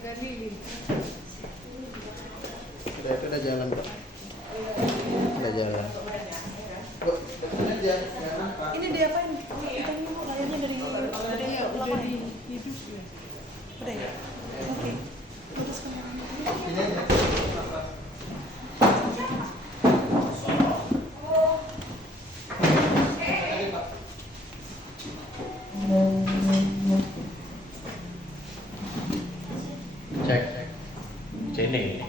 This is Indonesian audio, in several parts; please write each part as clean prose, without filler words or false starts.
Udah jalan, Pak. Udah jalan. Bu, aja. Ini dia apa ini? Kita ini mau kayaknya dari ya, udah di hidup ya. Udah ya? Oke. Terus kameranya. Ini cek. Sini.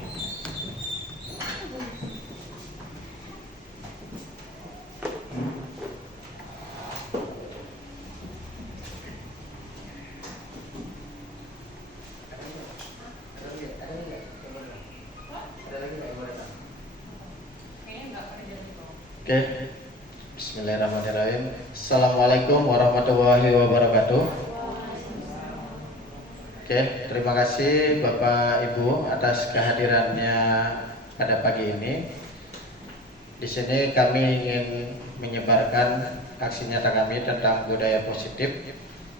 Oke, Bismillahirrahmanirrahim. Assalamualaikum warahmatullahi wabarakatuh. Oke, terima kasih Bapak Ibu atas kehadirannya pada pagi ini. Di sini kami ingin menyebarkan aksi nyata kami tentang budaya positif,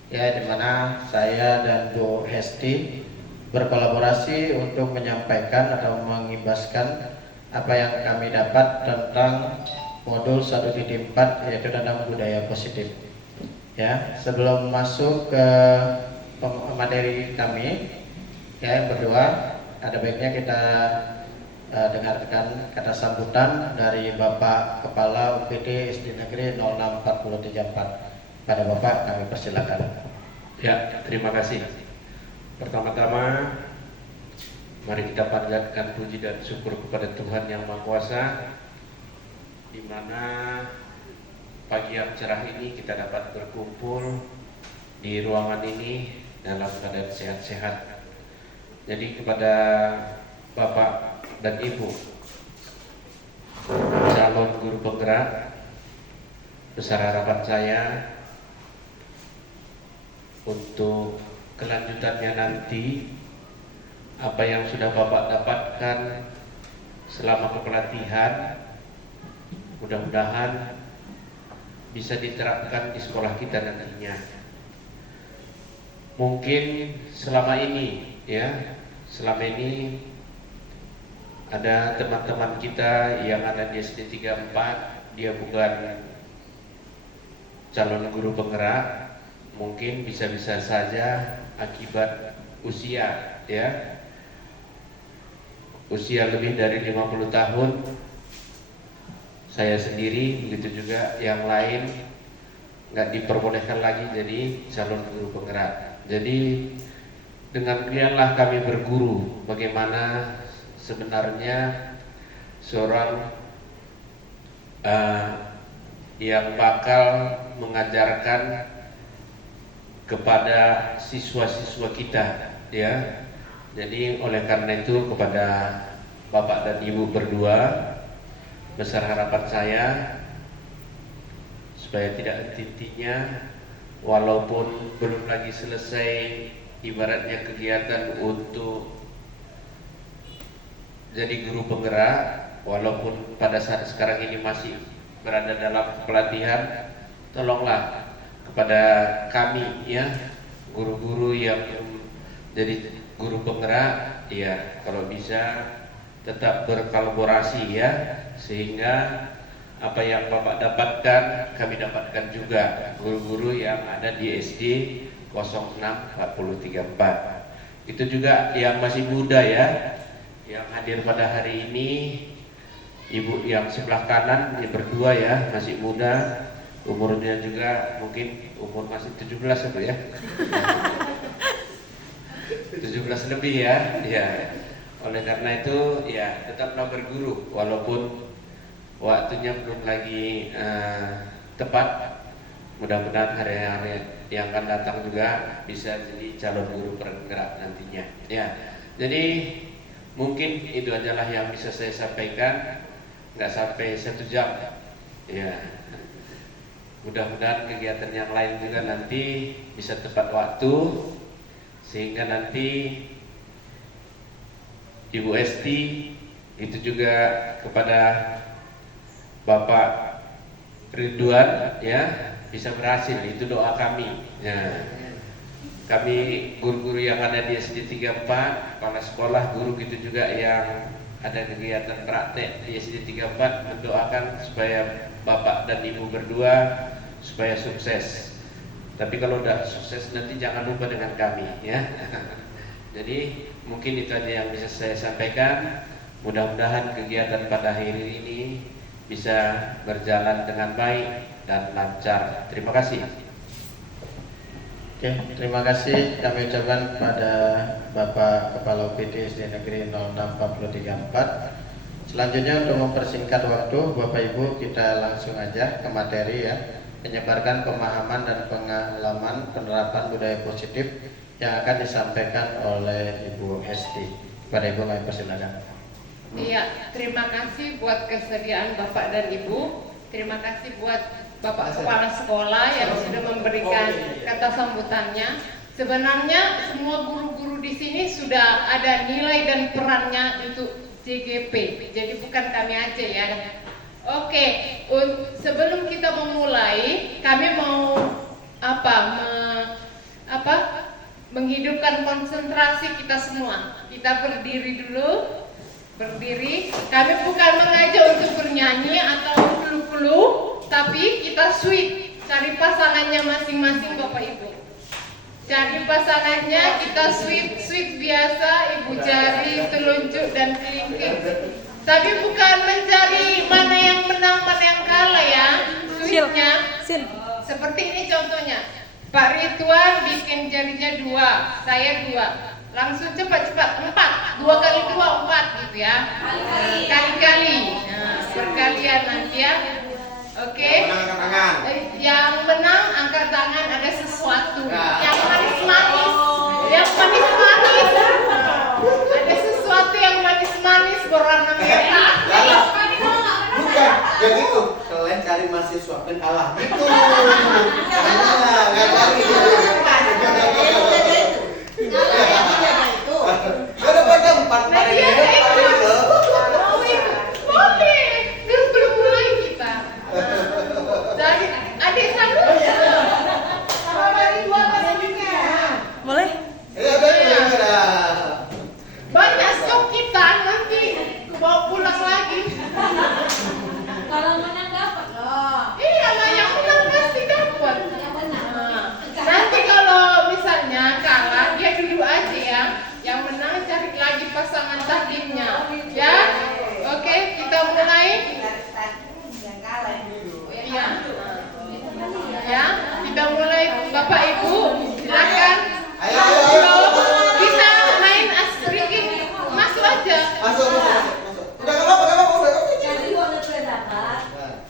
ya, di mana saya dan Bu Hesti berkolaborasi untuk menyampaikan atau mengimbaskan apa yang kami dapat tentang modul 1.4 yaitu tentang budaya positif. Ya, sebelum masuk ke materi kami, ya, yang berdua, ada baiknya kita dengarkan kata sambutan dari Bapak Kepala UPD SD Negeri 06434. Pada Bapak kami persilakan. Ya, terima kasih. Pertama-tama, mari kita panjatkan puji dan syukur kepada Tuhan Yang Maha Kuasa, di mana pagi yang cerah ini kita dapat berkumpul di ruangan ini dalam keadaan sehat-sehat. Jadi kepada Bapak dan Ibu calon guru penggerak, besar harapan saya untuk kelanjutannya nanti apa yang sudah Bapak dapatkan selama kepelatihan mudah-mudahan bisa diterapkan di sekolah kita nantinya. Mungkin selama ini ada teman-teman kita yang ada di SD 34, dia bukan calon guru penggerak, mungkin bisa-bisa saja akibat usia, ya, usia lebih dari 50 tahun. Saya sendiri, begitu juga yang lain, nggak diperbolehkan lagi jadi calon guru penggerak. Jadi dengan demikianlah kami berguru bagaimana sebenarnya seorang yang bakal mengajarkan kepada siswa-siswa kita, ya. Jadi oleh karena itu kepada Bapak dan Ibu berdua, besar harapan saya supaya tidak henti-hentinya, walaupun belum lagi selesai ibaratnya kegiatan untuk jadi guru penggerak, walaupun pada saat sekarang ini masih berada dalam pelatihan, tolonglah kepada kami, ya, guru-guru yang jadi guru penggerak, ya, kalau bisa tetap berkolaborasi, ya, sehingga apa yang Bapak dapatkan kami dapatkan juga, guru-guru yang ada di SD 06434. Itu juga yang masih muda, ya, yang hadir pada hari ini. Ibu yang sebelah kanan, ini berdua, ya, masih muda, umurnya juga mungkin umur masih 17 ya, 17 lebih, ya, ya. Oleh karena itu, ya, tetaplah berguru walaupun waktunya belum lagi tepat. Mudah-mudahan hari-hari yang akan datang juga bisa jadi calon guru penggerak nantinya, ya. Jadi mungkin itu adalah yang bisa saya sampaikan, nggak sampai 1 jam, ya. Mudah-mudahan kegiatan yang lain juga nanti bisa tepat waktu, sehingga nanti Ibu Esti, itu juga kepada Bapak Ridwan, ya, bisa berhasil. Itu doa kami, ya. kami guru-guru yang ada di SD 34, kepala sekolah, guru gitu juga yang ada kegiatan praktek di SD 34 mendoakan supaya Bapak dan Ibu berdua supaya sukses. Tapi kalau udah sukses nanti jangan lupa dengan kami ya. Jadi mungkin itu aja yang bisa saya sampaikan. Mudah-mudahan kegiatan pada hari ini bisa berjalan dengan baik dan lancar. Terima kasih. Oke, terima kasih kami ucapkan pada Bapak Kepala UPD SD Negeri 064344. Selanjutnya untuk mempersingkat waktu, Bapak Ibu kita langsung aja ke materi ya, menyebarkan pemahaman dan pengalaman penerapan budaya positif yang akan disampaikan oleh Ibu Hesti. Pada Ibu kami persilakan. Iya, terima kasih buat kesediaan Bapak dan Ibu. Terima kasih buat Bapak Kepala Sekolah yang sudah memberikan kata sambutannya. Sebenarnya semua guru-guru di sini sudah ada nilai dan perannya untuk JGP. Jadi bukan kami aja ya. Oke, sebelum kita memulai, kami mau menghidupkan konsentrasi kita semua. Kita berdiri dulu. Berdiri, kami bukan mengajak untuk bernyanyi atau pelu-pelu, tapi kita sweet, cari pasangannya masing-masing Bapak Ibu. Cari pasangannya, kita sweet biasa, ibu jari, telunjuk dan kelingking. Tapi bukan mencari mana yang menang, mana yang kalah ya. Sweetnya, seperti ini contohnya. Pak Ridwan bikin jarinya 2, saya 2. Langsung cepat-cepat 4, 2 kali 2 4 gitu ya. Kali-kali. Nah, berkalian nanti ya. Oke. Yang menang angkat tangan, ada sesuatu. Yang manis-manis. Yang manis-manis. Ada sesuatu yang manis-manis berwarna merah. Bukan, ya gitu. Kalian cari mahasiswa dan kalah gitu. Ada pada 4 hari boleh, kan belum mulai kita. Jadi adik satu. Sama dari 2 pasangannya. Boleh? Banyak stok kita nanti bawa pulang lagi. Kalau menang dapat loh. Iya lah, yang menang pasti dapat. Nanti kalau misalnya kalah, dia duduk aja ya. Yang menang cari lagi pasangan tandingnya. Ya, oke, kita mulai. Iya. Ya, kita mulai. Bapak Ibu, silakan. Kalau bisa main asriking, masuk aja. Masuk. Udah enggak apa-apa, udah. Jadi uang itu yang dapat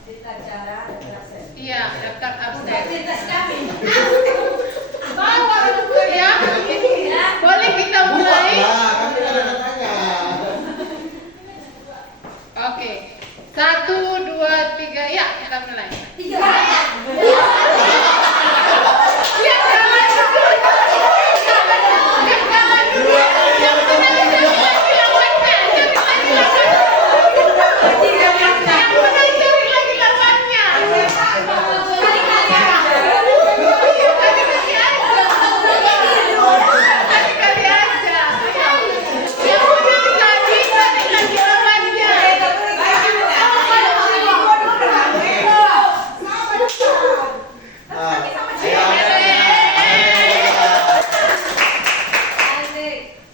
kita cara akses. Iya, daftar absen. Kita kami. Bawa ya. Boleh kita mulai? Kami ada tanya. Oke. 1, 2, 3, ya kita mulai. 3. Ya jangan dulu. Ya jangan dulu. Yang menang cari lagi lawannya. Cari lagi lawannya. Yang menang cari lagi lawannya. Kali-kali aja. Yang menang cari lagi lawannya.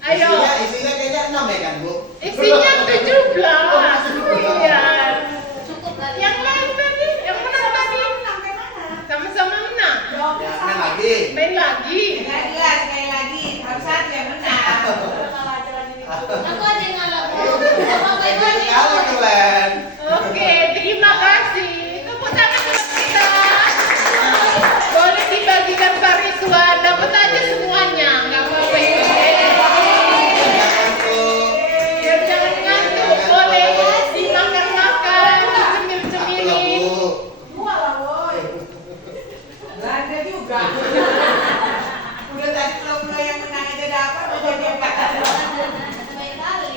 Ayo. Isinya kayaknya 6 ya kan, Bu? Isinya 17. Iya. Cukup kali. Yang lain tadi, yang menang tadi. Sama-sama menang. Ya, main lagi. Main lagi. Aku aja yang ngalah. Jadi kalah kalian. Oke, terima kasih. Tepuk tangan buat kita. Boleh dibagikan Pak Ridwan, dapat aja semuanya, nggak apa-apa ya. Biar jangan ngantuk, boleh dimakan-makan, dicemil-cemilin. Baik kali.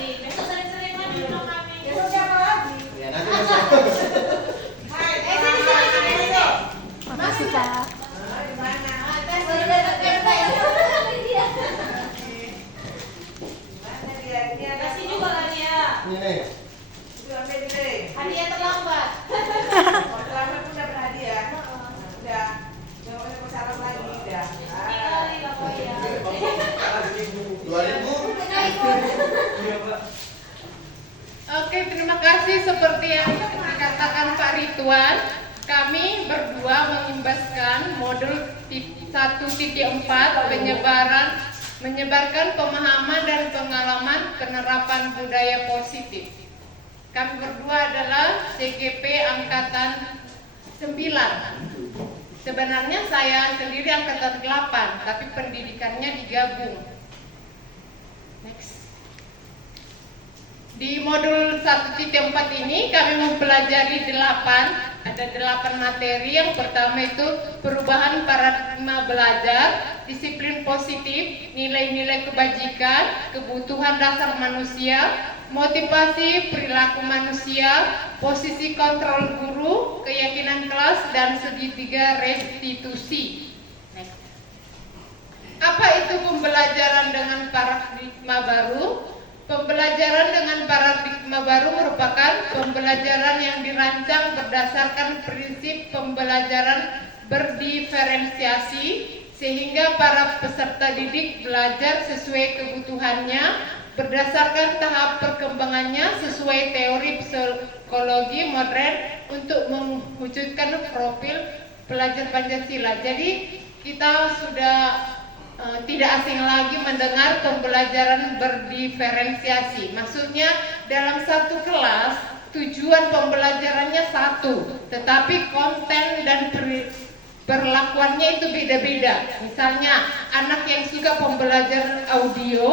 Ini nih. Hadiah terlambat. Terlambat udah berhadiah. Udah. Jangan banyak berharap lagi udah. Sekali lah kau ya. 2000. Oke, terima kasih. Seperti yang dikatakan Pak Ridwan, kami berdua mengimbaskan modul 1.4 menyebarkan pemahaman dan pengalaman penerapan budaya positif. Kami berdua adalah CGP Angkatan 9. Sebenarnya saya sendiri Angkatan 8, tapi pendidikannya digabung. Next. Di modul 1.4 ini kami mempelajari 8 materi. Yang pertama itu perubahan paradigma belajar, disiplin positif, nilai-nilai kebajikan, kebutuhan dasar manusia, motivasi perilaku manusia, posisi kontrol guru, keyakinan kelas, dan segitiga restitusi. Next. Apa itu pembelajaran dengan paradigma baru? Pembelajaran dengan paradigma baru merupakan pembelajaran yang dirancang berdasarkan prinsip pembelajaran berdiferensiasi sehingga para peserta didik belajar sesuai kebutuhannya berdasarkan tahap perkembangannya sesuai teori psikologi modern untuk mewujudkan profil pelajar Pancasila. Jadi kita sudah tidak asing lagi mendengar pembelajaran berdiferensiasi. Maksudnya dalam satu kelas tujuan pembelajarannya satu, tetapi konten dan perlakuannya itu beda-beda. Misalnya anak yang suka pembelajaran audio,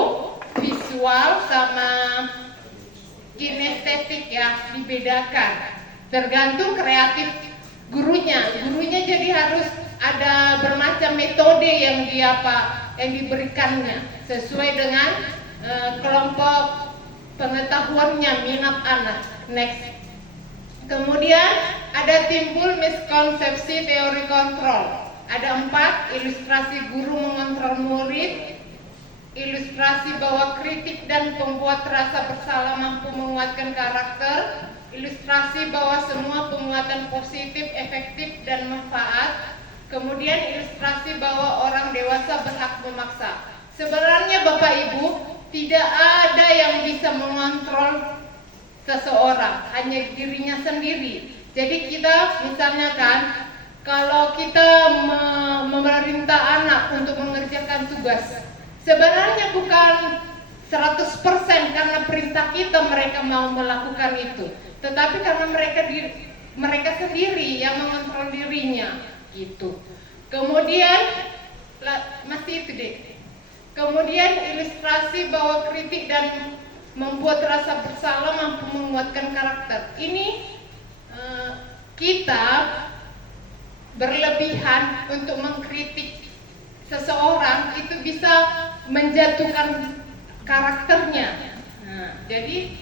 visual sama kinestetik ya dibedakan. Tergantung kreatif gurunya. Gurunya jadi harus ada bermacam metode yang diberikannya sesuai dengan kelompok pengetahuannya, minat anak. Next. Kemudian ada timbul miskonsepsi teori kontrol. Ada 4, ilustrasi guru mengontrol murid, ilustrasi bahwa kritik dan pembuat rasa bersalah mampu menguatkan karakter, ilustrasi bahwa semua penguatan positif, efektif, dan manfaat. Kemudian ilustrasi bahwa orang dewasa berhak memaksa. Sebenarnya Bapak Ibu, tidak ada yang bisa mengontrol seseorang, hanya dirinya sendiri. Jadi kita misalnya kan, kalau kita memerintah anak untuk mengerjakan tugas, sebenarnya bukan 100% karena perintah kita mereka mau melakukan itu, tetapi karena mereka sendiri yang mengontrol dirinya. Gitu. Kemudian masih itu deh. Kemudian ilustrasi bahwa kritik dan membuat rasa bersalah mampu menguatkan karakter. Ini kita berlebihan untuk mengkritik seseorang itu bisa menjatuhkan karakternya. Jadi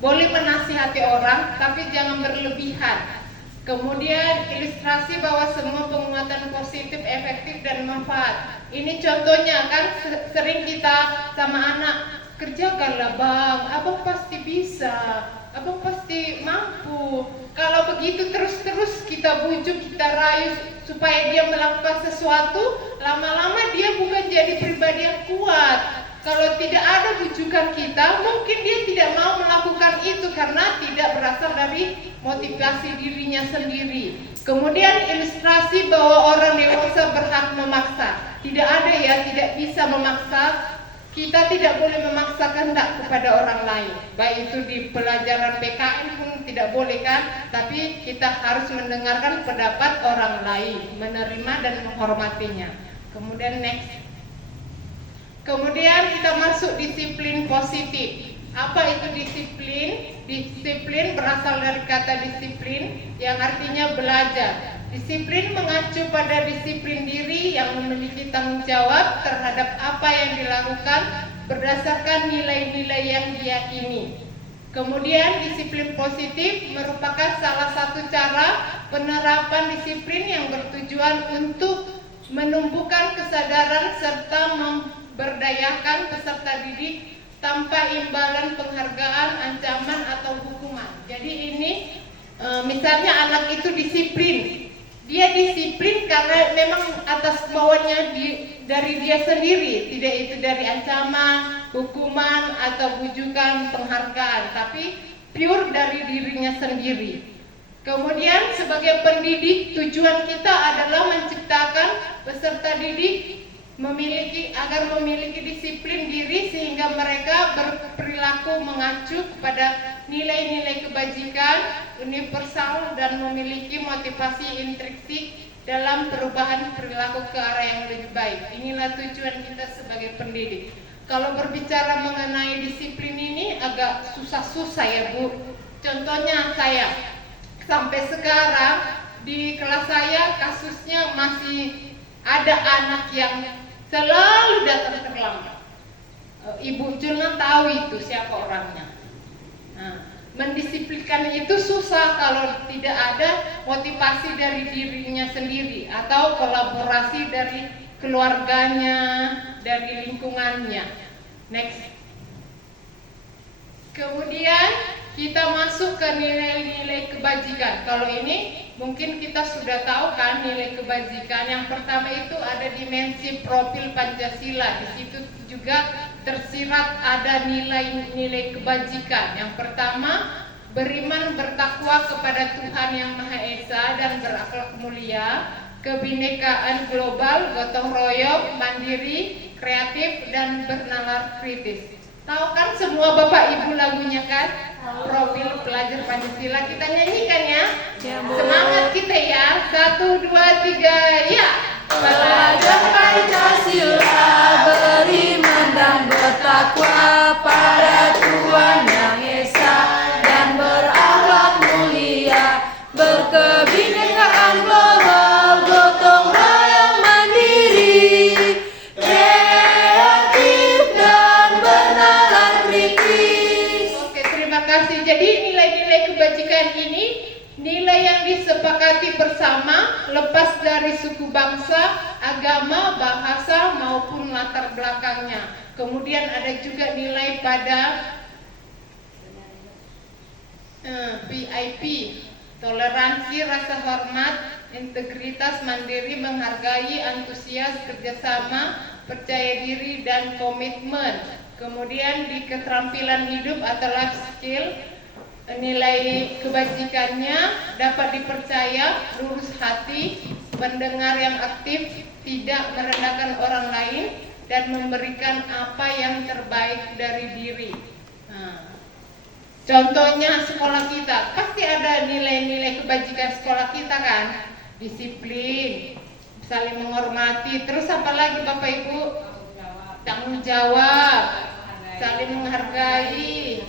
boleh menasihati orang tapi jangan berlebihan. Kemudian ilustrasi bahwa semua penguatan positif, efektif, dan manfaat. Ini contohnya kan sering kita sama anak, kerjakanlah bang, abang pasti bisa, abang pasti mampu. Kalau begitu terus-terus kita bujuk, kita rayu supaya dia melakukan sesuatu, lama-lama dia bukan jadi pribadi yang kuat. Kalau tidak ada bujukan kita, mungkin dia tidak mau melakukan itu karena tidak berasal dari motivasi dirinya sendiri. Kemudian ilustrasi bahwa orang dewasa berhak memaksa. Tidak ada ya, tidak bisa memaksa. Kita tidak boleh memaksa kehendak kepada orang lain. Baik itu di pelajaran PKN pun tidak boleh kan, tapi kita harus mendengarkan pendapat orang lain, menerima dan menghormatinya. Kemudian next. Kemudian kita masuk disiplin positif. Apa itu disiplin? Disiplin berasal dari kata disiplin yang artinya belajar. Disiplin mengacu pada disiplin diri yang memiliki tanggung jawab terhadap apa yang dilakukan berdasarkan nilai-nilai yang diyakini. Kemudian disiplin positif merupakan salah satu cara penerapan disiplin yang bertujuan untuk menumbuhkan kesadaran serta memberdayakan peserta didik tanpa imbalan penghargaan, ancaman atau hukuman. Jadi ini misalnya anak itu disiplin, dia disiplin karena memang atas kemauannya dari dia sendiri, tidak itu dari ancaman, hukuman atau bujukan, penghargaan, tapi pure dari dirinya sendiri. Kemudian sebagai pendidik, tujuan kita adalah menciptakan peserta didik agar memiliki disiplin diri sehingga mereka berperilaku mengacu kepada nilai-nilai kebajikan universal dan memiliki motivasi intrinsik dalam perubahan perilaku ke arah yang lebih baik. Inilah tujuan kita sebagai pendidik. Kalau berbicara mengenai disiplin ini agak susah-susah ya Bu. Contohnya saya sampai sekarang di kelas saya kasusnya masih ada anak yang selalu datang terlambat. Ibu Juna tahu itu siapa orangnya. Nah, mendisiplinkan itu susah kalau tidak ada motivasi dari dirinya sendiri atau kolaborasi dari keluarganya, dari lingkungannya. Next. Kemudian kita masuk ke nilai-nilai kebajikan. Kalau ini mungkin kita sudah tahu kan nilai kebajikan. Yang pertama itu ada dimensi profil Pancasila. Di situ juga tersirat ada nilai-nilai kebajikan. Yang pertama, beriman bertakwa kepada Tuhan Yang Maha Esa dan berakhlak mulia, kebinekaan global, gotong royong, mandiri, kreatif dan bernalar kritis. Tahu kan semua Bapak Ibu lagunya kan? Profil pelajar Pancasila, kita nyanyikan ya. Semangat kita ya. 1, 2, 3, ya. Pelajar Pancasila beriman dan bertakwa pada Tuhan Yang Esa dan berakhlak mulia, berkebinekaan global, gotong royong, mandiri, kreatif dan bernalar kritis. Oke, terima kasih. Jadi nilai-nilai kebajikan ini nilai yang disepakati bersama lepas dari suku bangsa, agama, bahasa maupun latar belakangnya. Kemudian ada juga nilai pada PIP, toleransi, rasa hormat, integritas, mandiri, menghargai, antusias, kerjasama, percaya diri dan komitmen. Kemudian di keterampilan hidup atau life skill, nilai kebajikannya dapat dipercaya, lurus hati, mendengar yang aktif, tidak merendahkan orang lain, dan memberikan apa yang terbaik dari diri. Nah, contohnya sekolah kita, pasti ada nilai-nilai kebajikan sekolah kita kan? Disiplin, saling menghormati, terus apa lagi Bapak Ibu? Tanggung jawab, saling menghargai,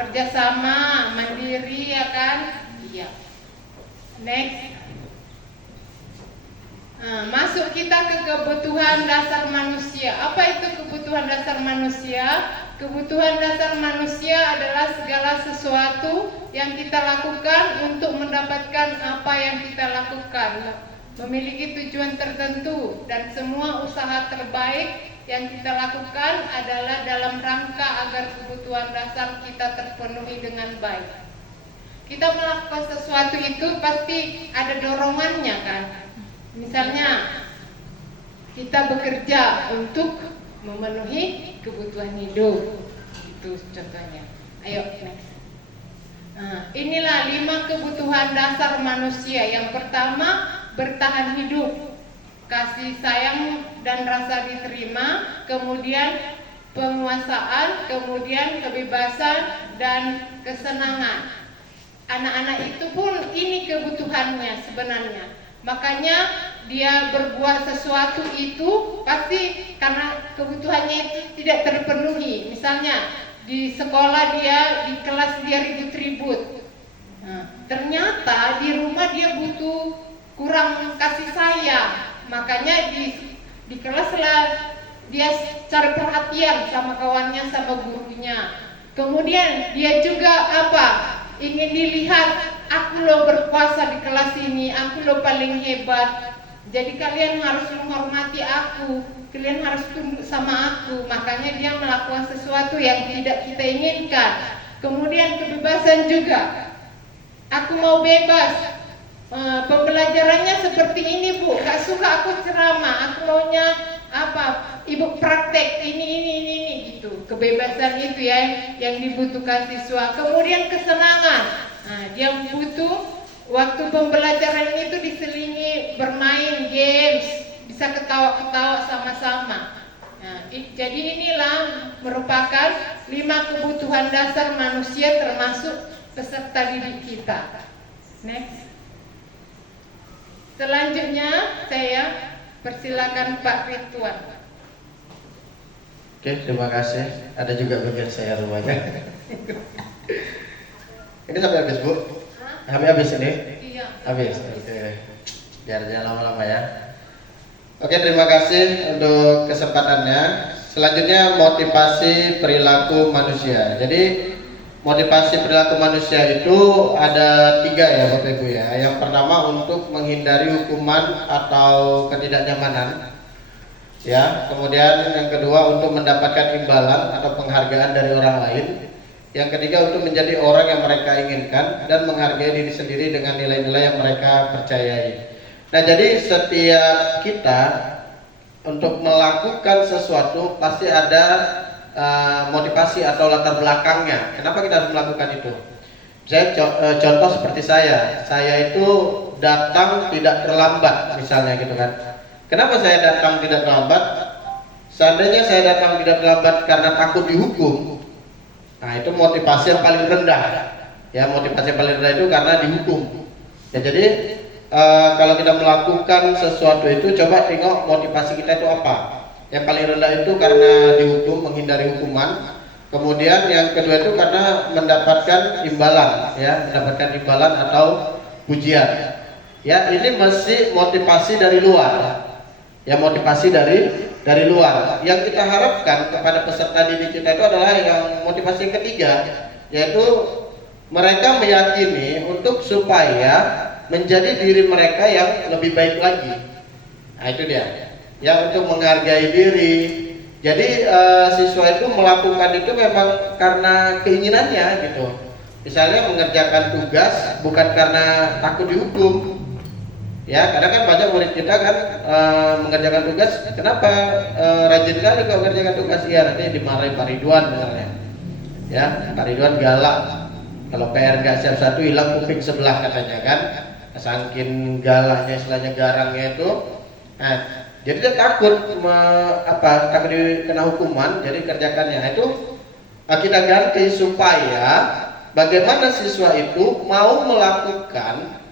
kerjasama, mandiri ya kan? Iya. Next. Nah, masuk kita ke kebutuhan dasar manusia. Apa itu kebutuhan dasar manusia? Kebutuhan dasar manusia adalah segala sesuatu yang kita lakukan untuk mendapatkan apa yang kita lakukan, memiliki tujuan tertentu, dan semua usaha terbaik yang kita lakukan adalah dalam rangka agar kebutuhan dasar kita terpenuhi dengan baik. Kita melakukan sesuatu itu pasti ada dorongannya kan. Misalnya kita bekerja untuk memenuhi kebutuhan hidup, itu contohnya. Ayo next. Nah, inilah 5 kebutuhan dasar manusia. Yang pertama, bertahan hidup, kasih sayang dan rasa diterima, kemudian penguasaan, kemudian kebebasan dan kesenangan. Anak-anak itu pun ini kebutuhannya sebenarnya. Makanya dia berbuat sesuatu itu pasti karena kebutuhannya itu tidak terpenuhi. Misalnya di sekolah dia, di kelas dia ribut-ribut. Nah, ternyata di rumah dia butuh kurang kasih sayang. Makanya di kelas lah dia cari perhatian sama kawannya, sama gurunya. Kemudian dia juga apa? Ingin dilihat, aku loh berkuasa di kelas ini, aku loh paling hebat. Jadi kalian harus menghormati aku. kalian harus tunduk sama aku. Makanya dia melakukan sesuatu yang tidak kita inginkan. Kemudian kebebasan juga. Aku mau bebas. Pembelajarannya seperti ini, Bu. Gak suka aku ceramah. Aku maunya apa? Ibu praktek ini gitu. Kebebasan itu ya yang dibutuhkan siswa. Kemudian kesenangan. Nah, dia butuh waktu pembelajaran itu diselingi bermain games, bisa ketawa-ketawa sama-sama. Nah, jadi inilah merupakan 5 kebutuhan dasar manusia termasuk peserta didik kita. Next. Selanjutnya saya persilakan Pak Ridwan. Oke, terima kasih. Ada juga bagian saya rupanya. Ini sampai habis, Bu? Sampai habis ini? Iya. Habis. Oke. Biar jangan lama-lama ya. Oke, terima kasih untuk kesempatannya. Selanjutnya motivasi perilaku manusia. Jadi motivasi perilaku manusia itu ada 3 ya Bapak Ibu ya. Yang pertama untuk menghindari hukuman atau ketidaknyamanan. Ya, kemudian yang kedua untuk mendapatkan imbalan atau penghargaan dari orang lain. Yang ketiga untuk menjadi orang yang mereka inginkan dan menghargai diri sendiri dengan nilai-nilai yang mereka percayai. Nah, jadi setiap kita untuk melakukan sesuatu pasti ada motivasi atau latar belakangnya. Kenapa kita harus melakukan itu? Saya contoh seperti saya itu datang tidak terlambat misalnya gitu kan. Kenapa saya datang tidak terlambat? Seandainya saya datang tidak terlambat karena takut dihukum, nah itu motivasi yang paling rendah. Ya, motivasi yang paling rendah itu karena dihukum. Ya, jadi kalau kita melakukan sesuatu itu coba tengok motivasi kita itu apa. Yang paling rendah itu karena dihukum, menghindari hukuman. Kemudian yang kedua itu karena mendapatkan imbalan, ya, mendapatkan imbalan atau pujian. Ya, ini masih motivasi dari luar. Ya, motivasi dari luar. Yang kita harapkan kepada peserta didik kita itu adalah yang motivasi yang ketiga, yaitu mereka meyakini untuk supaya menjadi diri mereka yang lebih baik lagi. Nah, itu dia. Ya, untuk menghargai diri. Jadi siswa itu melakukan itu memang karena keinginannya gitu. Misalnya mengerjakan tugas bukan karena takut dihukum. Ya, karena kan banyak murid kita kan mengerjakan tugas, kenapa rajin kali kau mengerjakan tugas? Iya, nanti dimarahi Pak Ridwan misalnya. Ya, Pak Ridwan galak. Kalau PR nggak siap satu hilang kuping sebelah katanya kan. Saking galaknya istilahnya garangnya itu. Nah, jadi dia takut takut kena hukuman, jadi kerjakannya. Itu kita ganti supaya bagaimana siswa itu mau melakukan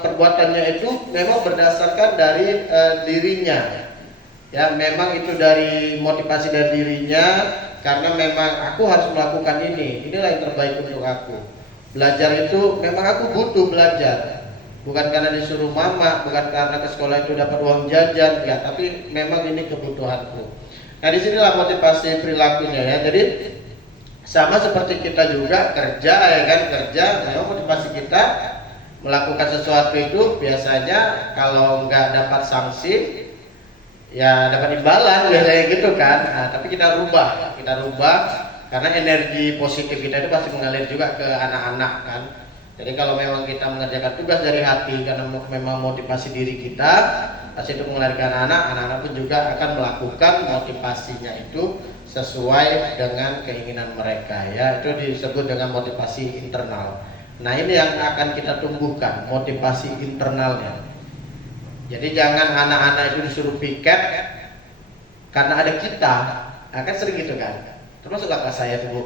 perbuatannya itu memang berdasarkan dari dirinya. Ya, memang itu dari motivasi dari dirinya, karena memang aku harus melakukan ini. Inilah yang terbaik untuk aku. Belajar itu memang aku butuh belajar. Bukan karena disuruh mama, bukan karena ke sekolah itu dapat uang jajan, ya, tapi memang ini kebutuhanku. Nah, disinilah motivasi perilakunya ya. Jadi sama seperti kita juga kerja ya kan, kerja memang motivasi kita melakukan sesuatu itu biasanya kalau nggak dapat sanksi ya dapat imbalan biasanya gitu kan. Nah, tapi kita rubah karena energi positif kita itu pasti mengalir juga ke anak-anak kan. Jadi kalau memang kita mengerjakan tugas dari hati karena memang motivasi diri kita, pasti itu mengalir ke anak-anak pun juga akan melakukan motivasinya itu sesuai dengan keinginan mereka ya. Itu disebut dengan motivasi internal. Nah, ini yang akan kita tumbuhkan, motivasi internalnya. Jadi jangan anak-anak itu disuruh piket karena ada kita. Kan sering gitu kan. Termasuk kakak saya tuh, Bu.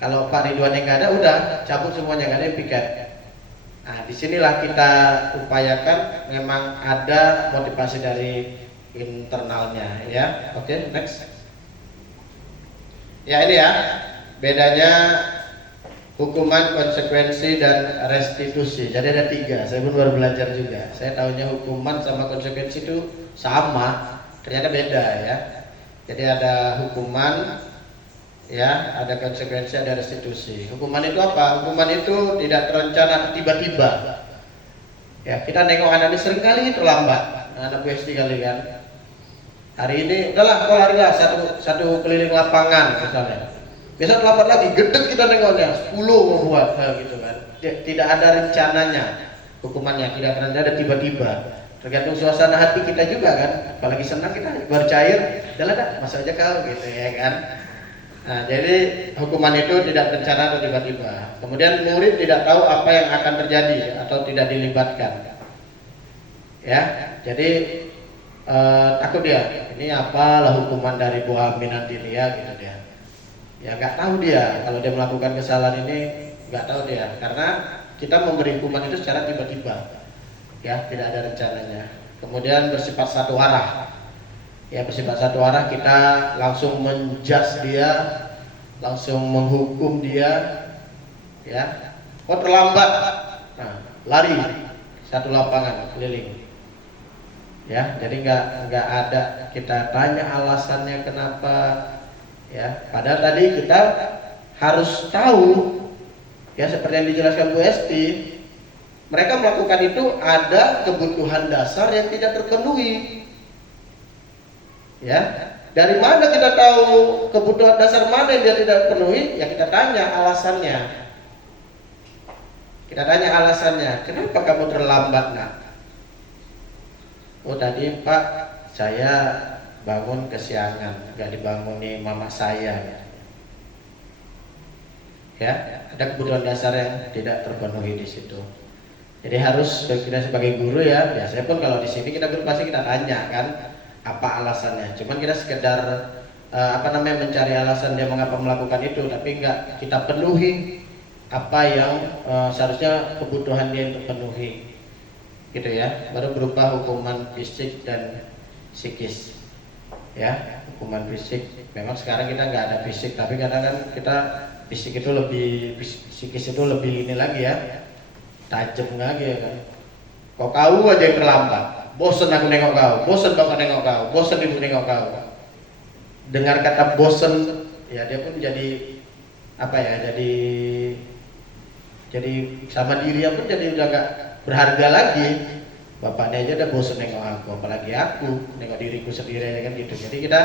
Kalau Pak Ridwan yang nggak ada, udah cabut semuanya, nggak ada yang piket. Nah, disinilah kita upayakan memang ada motivasi dari internalnya ya. Oke, next. Ya, ini ya bedanya hukuman, konsekuensi, dan restitusi. Jadi ada 3. Saya pun baru belajar juga. Saya tahunya hukuman sama konsekuensi itu sama, ternyata beda ya. Jadi ada hukuman, ya, ada konsekuensi, ada restitusi. Hukuman itu apa? Hukuman itu tidak terencana, tiba-tiba. Ya, kita nengok anak ini seringkali terlambat. anak BSD kali kan. Hari ini udahlah kau larilah satu keliling lapangan misalnya. Besok lambat lagi, gedek kita nengoknya, 10 membuat gitu kan. Tidak ada rencananya hukumannya, tidak akan ada tiba-tiba. Tergantung suasana hati kita juga kan. Apalagi senang kita baru cair, jalan dah, masuk aja kau gitu ya kan. Nah, jadi hukuman itu tidak berencana atau tiba-tiba. Kemudian murid tidak tahu apa yang akan terjadi atau tidak dilibatkan. Ya, jadi takut dia. Ini apalah hukuman dari Bu Amin nanti dia gitu dia. Ya nggak tahu dia kalau dia melakukan kesalahan ini, nggak tahu dia karena kita memberi hukuman itu secara tiba-tiba, ya tidak ada rencananya. Kemudian bersifat satu arah, ya bersifat satu arah kita langsung menjudge dia, langsung menghukum dia, ya. Oh terlambat, nah, lari satu lapangan keliling, ya. Jadi nggak ada kita tanya alasannya kenapa. Ya, padahal tadi kita harus tahu, ya seperti yang dijelaskan Bu Esti, mereka melakukan itu ada kebutuhan dasar yang tidak terpenuhi. Ya, dari mana kita tahu kebutuhan dasar mana yang dia tidak penuhi? Ya kita tanya alasannya. Kita tanya alasannya, kenapa kamu terlambat nak? Oh tadi Pak, saya bangun kesiangan, nggak dibanguni mama saya. Ya, ada kebutuhan dasar yang tidak terpenuhi di situ. Jadi harus kita sebagai guru ya, biasanya pun kalau di sini kita guru pasti kita tanya kan, apa alasannya. Cuman kita sekedar mencari alasan dia mengapa melakukan itu, tapi nggak kita penuhi apa yang seharusnya kebutuhan dia terpenuhi, gitu ya. Baru berupa hukuman fisik dan psikis. Ya, hukuman fisik. Memang sekarang kita nggak ada fisik, tapi kadang kan kita fisik itu lebih, psikis itu lebih ini lagi ya, tajam lagi ya kan. Kau aja yang terlambat, bosen aku nengok kau, bosen kau nengok kau, bosen ibu nengok kau. Dengar kata bosen, ya dia pun jadi apa ya, jadi sama dirinya pun jadi udah nggak berharga lagi. Bapaknya aja udah bosan nengok aku, apalagi aku nengok diriku sendiri kan gitu. Jadi kita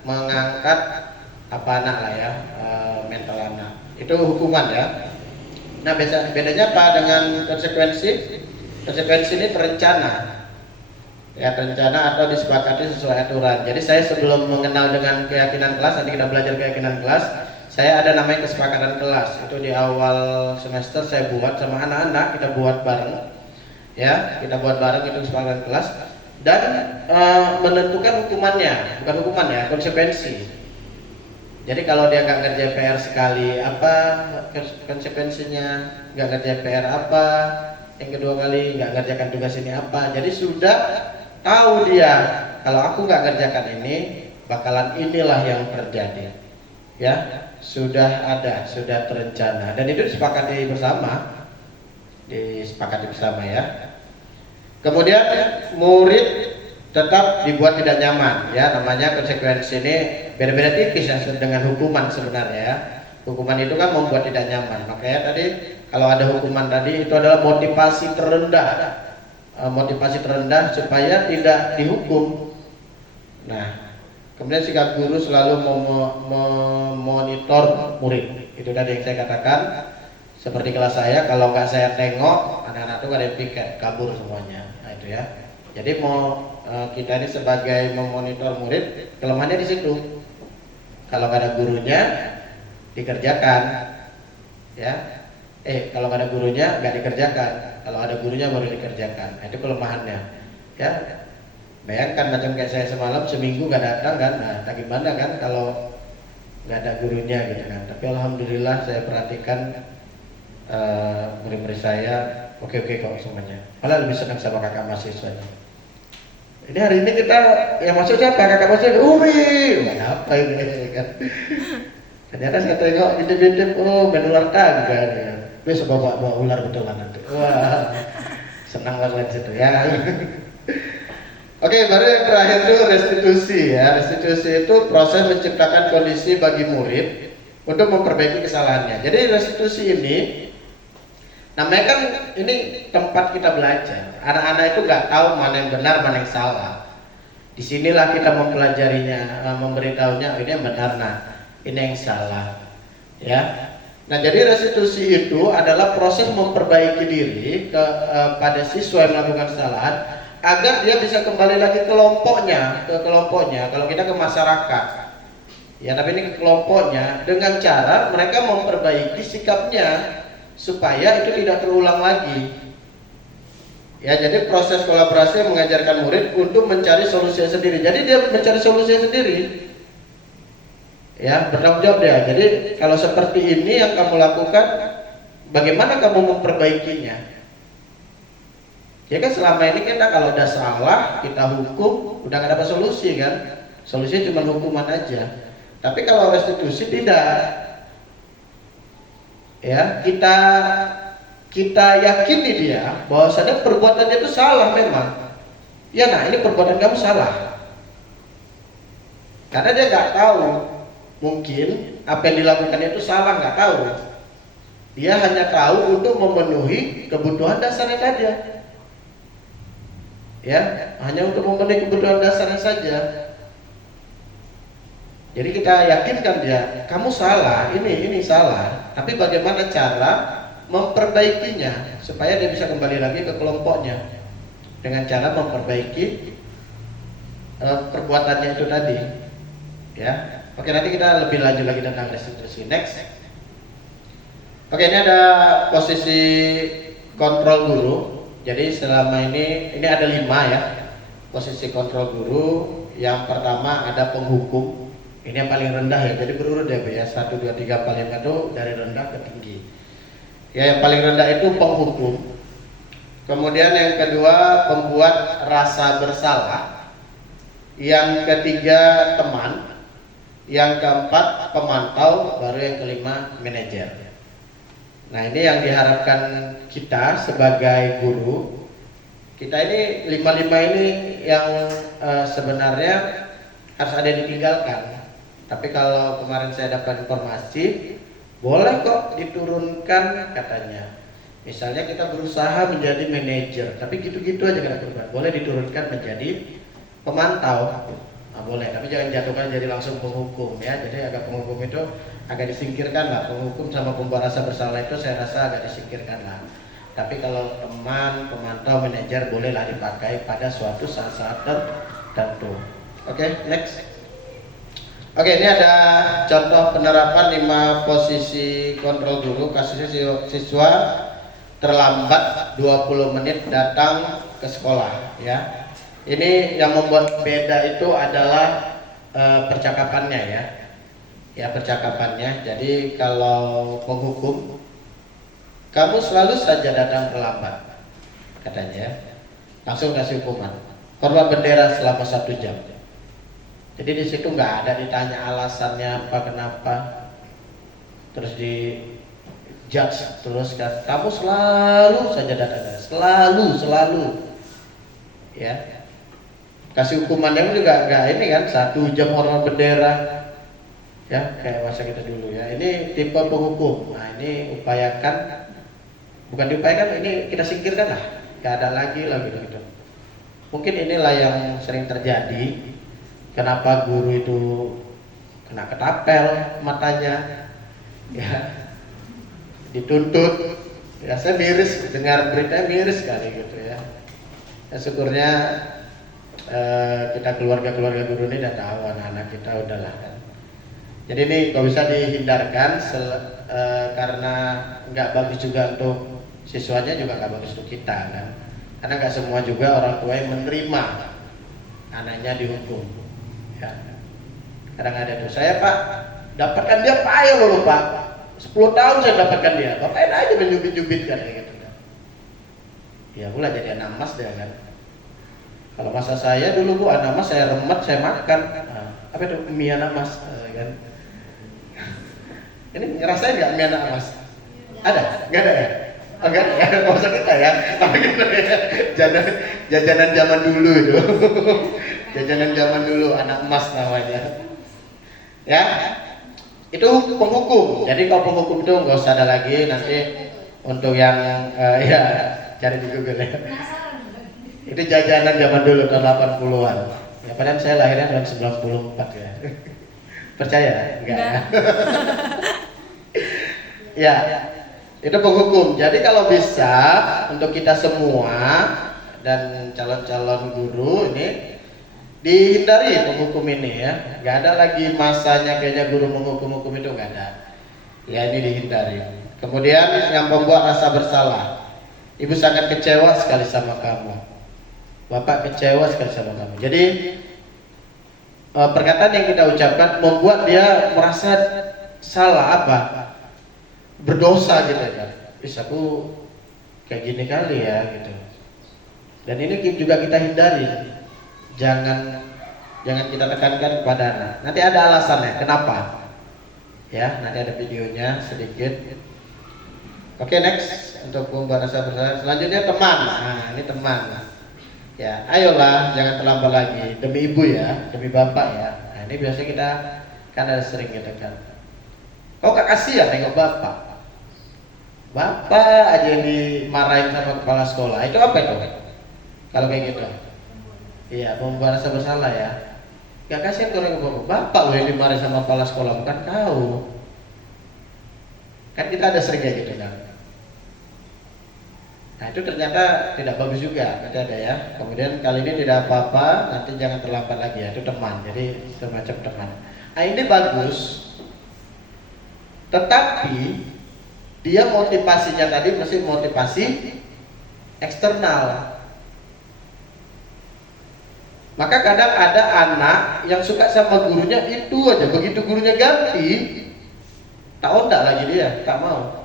mengangkat apa anak lah ya, mental anak. Itu hukuman ya. Nah bedanya apa dengan konsekuensi? Konsekuensi ini terencana, ya terencana atau disepakati sesuai aturan. Jadi saya sebelum mengenal dengan keyakinan kelas, nanti kita belajar keyakinan kelas. Saya ada namanya kesepakatan kelas. Itu di awal semester saya buat sama anak-anak, kita buat bareng. Ya, kita buat bareng itu kesepakatan kelas dan menentukan hukumannya, bukan hukuman ya, konsekuensi. Jadi kalau dia nggak kerja PR sekali, apa konsekuensinya? Nggak kerja PR apa? Yang kedua kali nggak kerjakan tugas ini apa? Jadi sudah tahu dia kalau aku nggak kerjakan ini, bakalan inilah yang terjadi. Ya, sudah terencana dan itu disepakati bersama. Ya. Kemudian murid tetap dibuat tidak nyaman ya, namanya konsekuensi ini beda-beda tipis ya dengan hukuman sebenarnya ya. Hukuman itu kan membuat tidak nyaman, makanya tadi kalau ada hukuman tadi itu adalah motivasi terendah supaya tidak dihukum. Nah kemudian sikap guru selalu memonitor murid, itu tadi yang saya katakan. Seperti kelas saya, kalau nggak saya tengok, anak-anak itu ada yang piket, kabur semuanya. Nah itu ya. Jadi kita ini sebagai memonitor murid, kelemahannya di situ. Kalau nggak ada gurunya, dikerjakan. Ya. Kalau nggak ada gurunya, nggak dikerjakan. Kalau ada gurunya baru dikerjakan. Nah, itu kelemahannya. Ya. Bayangkan macam kayak saya semalam seminggu nggak datang kan? Nah, gimana kan kalau nggak ada gurunya gitu kan? Tapi alhamdulillah saya perhatikan. Murid-murid saya oke kok semuanya, malah lebih senang sama kakak mahasiswanya. Ini hari ini kita yang masuk siapa? Kakak mahasiswa. Uri, apa ini kan? Ternyata saya tengok intip-intip, oh menular tangga ya. Besok bawa ular betulan nanti. Wah, senang banget situ ya. Oke, baru yang terakhir itu restitusi ya. Restitusi itu proses menciptakan kondisi bagi murid untuk memperbaiki kesalahannya. Jadi restitusi ini Namanya kan ini tempat kita belajar. Anak-anak itu nggak tahu mana yang benar, mana yang salah. Disinilah kita mempelajarinya, memberitahunya ini yang benar, nah ini yang salah. Ya. Nah, jadi restitusi itu adalah proses memperbaiki diri pada siswa yang melakukan kesalahan agar dia bisa kembali lagi ke kelompoknya. Kalau kita ke masyarakat, ya, tapi ini ke kelompoknya dengan cara mereka memperbaiki sikapnya supaya itu tidak terulang lagi. Ya, jadi proses kolaborasi mengajarkan murid untuk mencari solusi sendiri. Jadi dia mencari solusi sendiri. Ya, bertanggung jawab dia. Jadi kalau seperti ini yang kamu lakukan, bagaimana kamu memperbaikinya? Ya kan selama ini kita kalau udah salah kita hukum, udah gak dapat solusi kan? Solusinya cuma hukuman aja. Tapi kalau restitusi tidak. Ya, kita yakini dia bahwasanya perbuatannya itu salah memang. Ya, nah ini perbuatan kamu salah. Karena dia nggak tahu, mungkin apa yang dilakukan itu salah, nggak tahu. Dia hanya tahu untuk memenuhi kebutuhan dasarnya saja. Ya, hanya untuk memenuhi kebutuhan dasarnya saja. Jadi kita yakinkan dia, kamu salah, ini salah. Tapi bagaimana cara memperbaikinya supaya dia bisa kembali lagi ke kelompoknya dengan cara memperbaiki perbuatannya itu tadi. Ya, oke, nanti kita lebih lanjut lagi tentang restitusi. Next. Oke, ini ada posisi kontrol guru. Jadi selama ini ada 5 ya posisi kontrol guru. Yang pertama ada penghukum. Ini yang paling rendah ya. Jadi berurut ya, ya 1, 2, 3 paling itu dari rendah ke tinggi. Ya, yang paling rendah itu penghukum. Kemudian yang kedua pembuat rasa bersalah. Yang ketiga teman. Yang keempat pemantau, baru yang kelima manajer. Nah, ini yang diharapkan kita sebagai guru. Kita ini 5 ini yang sebenarnya harus ada yang ditinggalkan. Tapi kalau kemarin saya dapat informasi, boleh kok diturunkan katanya. Misalnya kita berusaha menjadi manajer, tapi gitu-gitu aja kena berubah. Boleh diturunkan menjadi pemantau. Nah, boleh, tapi jangan jatuhkan jadi langsung penghukum ya. Jadi agak penghukum itu agak disingkirkan lah. Penghukum sama pembuat rasa bersalah itu saya rasa agak disingkirkan lah. Tapi kalau teman, pemantau, manajer bolehlah dipakai pada suatu saat-saat tertentu. Oke, next. Oke, ini ada contoh penerapan 5 posisi kontrol guru. Kasusnya siswa terlambat 20 menit datang ke sekolah ya. Ini yang membuat beda itu adalah percakapannya ya. Ya, percakapannya. Jadi kalau penghukum, kamu selalu saja datang terlambat katanya. Langsung kasih hukuman. Hormat bendera selama 1 jam. Jadi di situ nggak ada ditanya alasannya apa kenapa, terus di judge terus kan, kamu selalu saja datang, selalu, ya. Kasih hukumannya juga nggak ini kan 1 jam hormat bendera, ya kayak masa kita dulu ya. Ini tipe penghukum. Nah, ini upayakan, bukan diupayakan, ini kita singkirkan lah, nggak ada lagi gitu. Mungkin inilah yang sering terjadi. Kenapa guru itu kena ketapel matanya, ya, dituntut. Ya, saya miris dengar berita, miris kali gitu ya. Ya, syukurnya kita keluarga guru ini udah tahu, anak-anak kita udahlah kan. Jadi ini kalau bisa dihindarkan karena nggak bagus juga untuk siswanya, juga nggak bagus untuk kita kan. Karena nggak semua juga orang tua yang menerima anaknya dihukum. Ya. Kadang ada tuh, saya Pak dapatkan dia payah loh Pak, 10 tahun saya dapatkan dia, Bapak aja menyubit-jubit kan gitu kan. Ya pula jadi anak emas dia kan. Kalau masa saya dulu Bu, anak emas saya remet, saya makan. Nah, apa itu mie anak emas kan? Ini ngerasain nggak mie anak emas? Ada? Nggak ada ya? Oh, nggak ada ya? Nggak usah kita ya? Apa gitu ya? Jajanan zaman dulu itu. Jajanan zaman dulu, anak emas namanya. Ya, itu penghukum. Jadi kalau penghukum itu nggak usah ada lagi, nanti Untuk yang ya cari di Google ya. Itu jajanan zaman dulu tahun 80-an. Ya padahal saya lahirnya tahun 94 ya. Percaya? Enggak. Ya? Ya, itu penghukum. Jadi kalau bisa untuk kita semua dan calon-calon guru ini dihindari penghukum ini ya. Nggak ada lagi masanya kayaknya guru menghukum-hukum itu, nggak ada. Ya ini dihindari. Kemudian yang membuat rasa bersalah. Ibu sangat kecewa sekali sama kamu. Bapak kecewa sekali sama kamu. Jadi perkataan yang kita ucapkan membuat dia merasa salah apa? Berdosa gitu kan. Aku kayak gini kali ya gitu. Dan ini juga kita hindari. Jangan kita tekankan kepada anak. Nanti ada alasannya kenapa. Ya, nanti ada videonya sedikit. Oke, next untuk membuat rasa bersalah. Selanjutnya teman. Nah, ini teman. Ya, ayolah jangan terlambat lagi demi ibu ya, demi bapak ya. Nah, ini biasanya kita kan ada sering gitu kan. Kau gak kasihan tengok bapak. Bapak aja yang dimarahin sama kepala sekolah. Itu apa itu? Kalau kayak gitu. Iya, membuat rasa bersalah ya. Gak kasihan kalau bapak. Bapak loh yang dimarahin sama kepala sekolah, bukan kau. Kan kita ada sering kayak gitu kan. Nah itu ternyata tidak bagus juga, nanti ada ya. Kemudian kali ini tidak apa-apa, nanti jangan terlambat lagi ya. Itu teman, jadi semacam teman. Nah ini bagus. Tetapi dia motivasinya tadi mesti motivasi eksternal. Maka kadang ada anak yang suka sama gurunya itu aja, begitu gurunya ganti, tak ondak lagi dia, tak mau.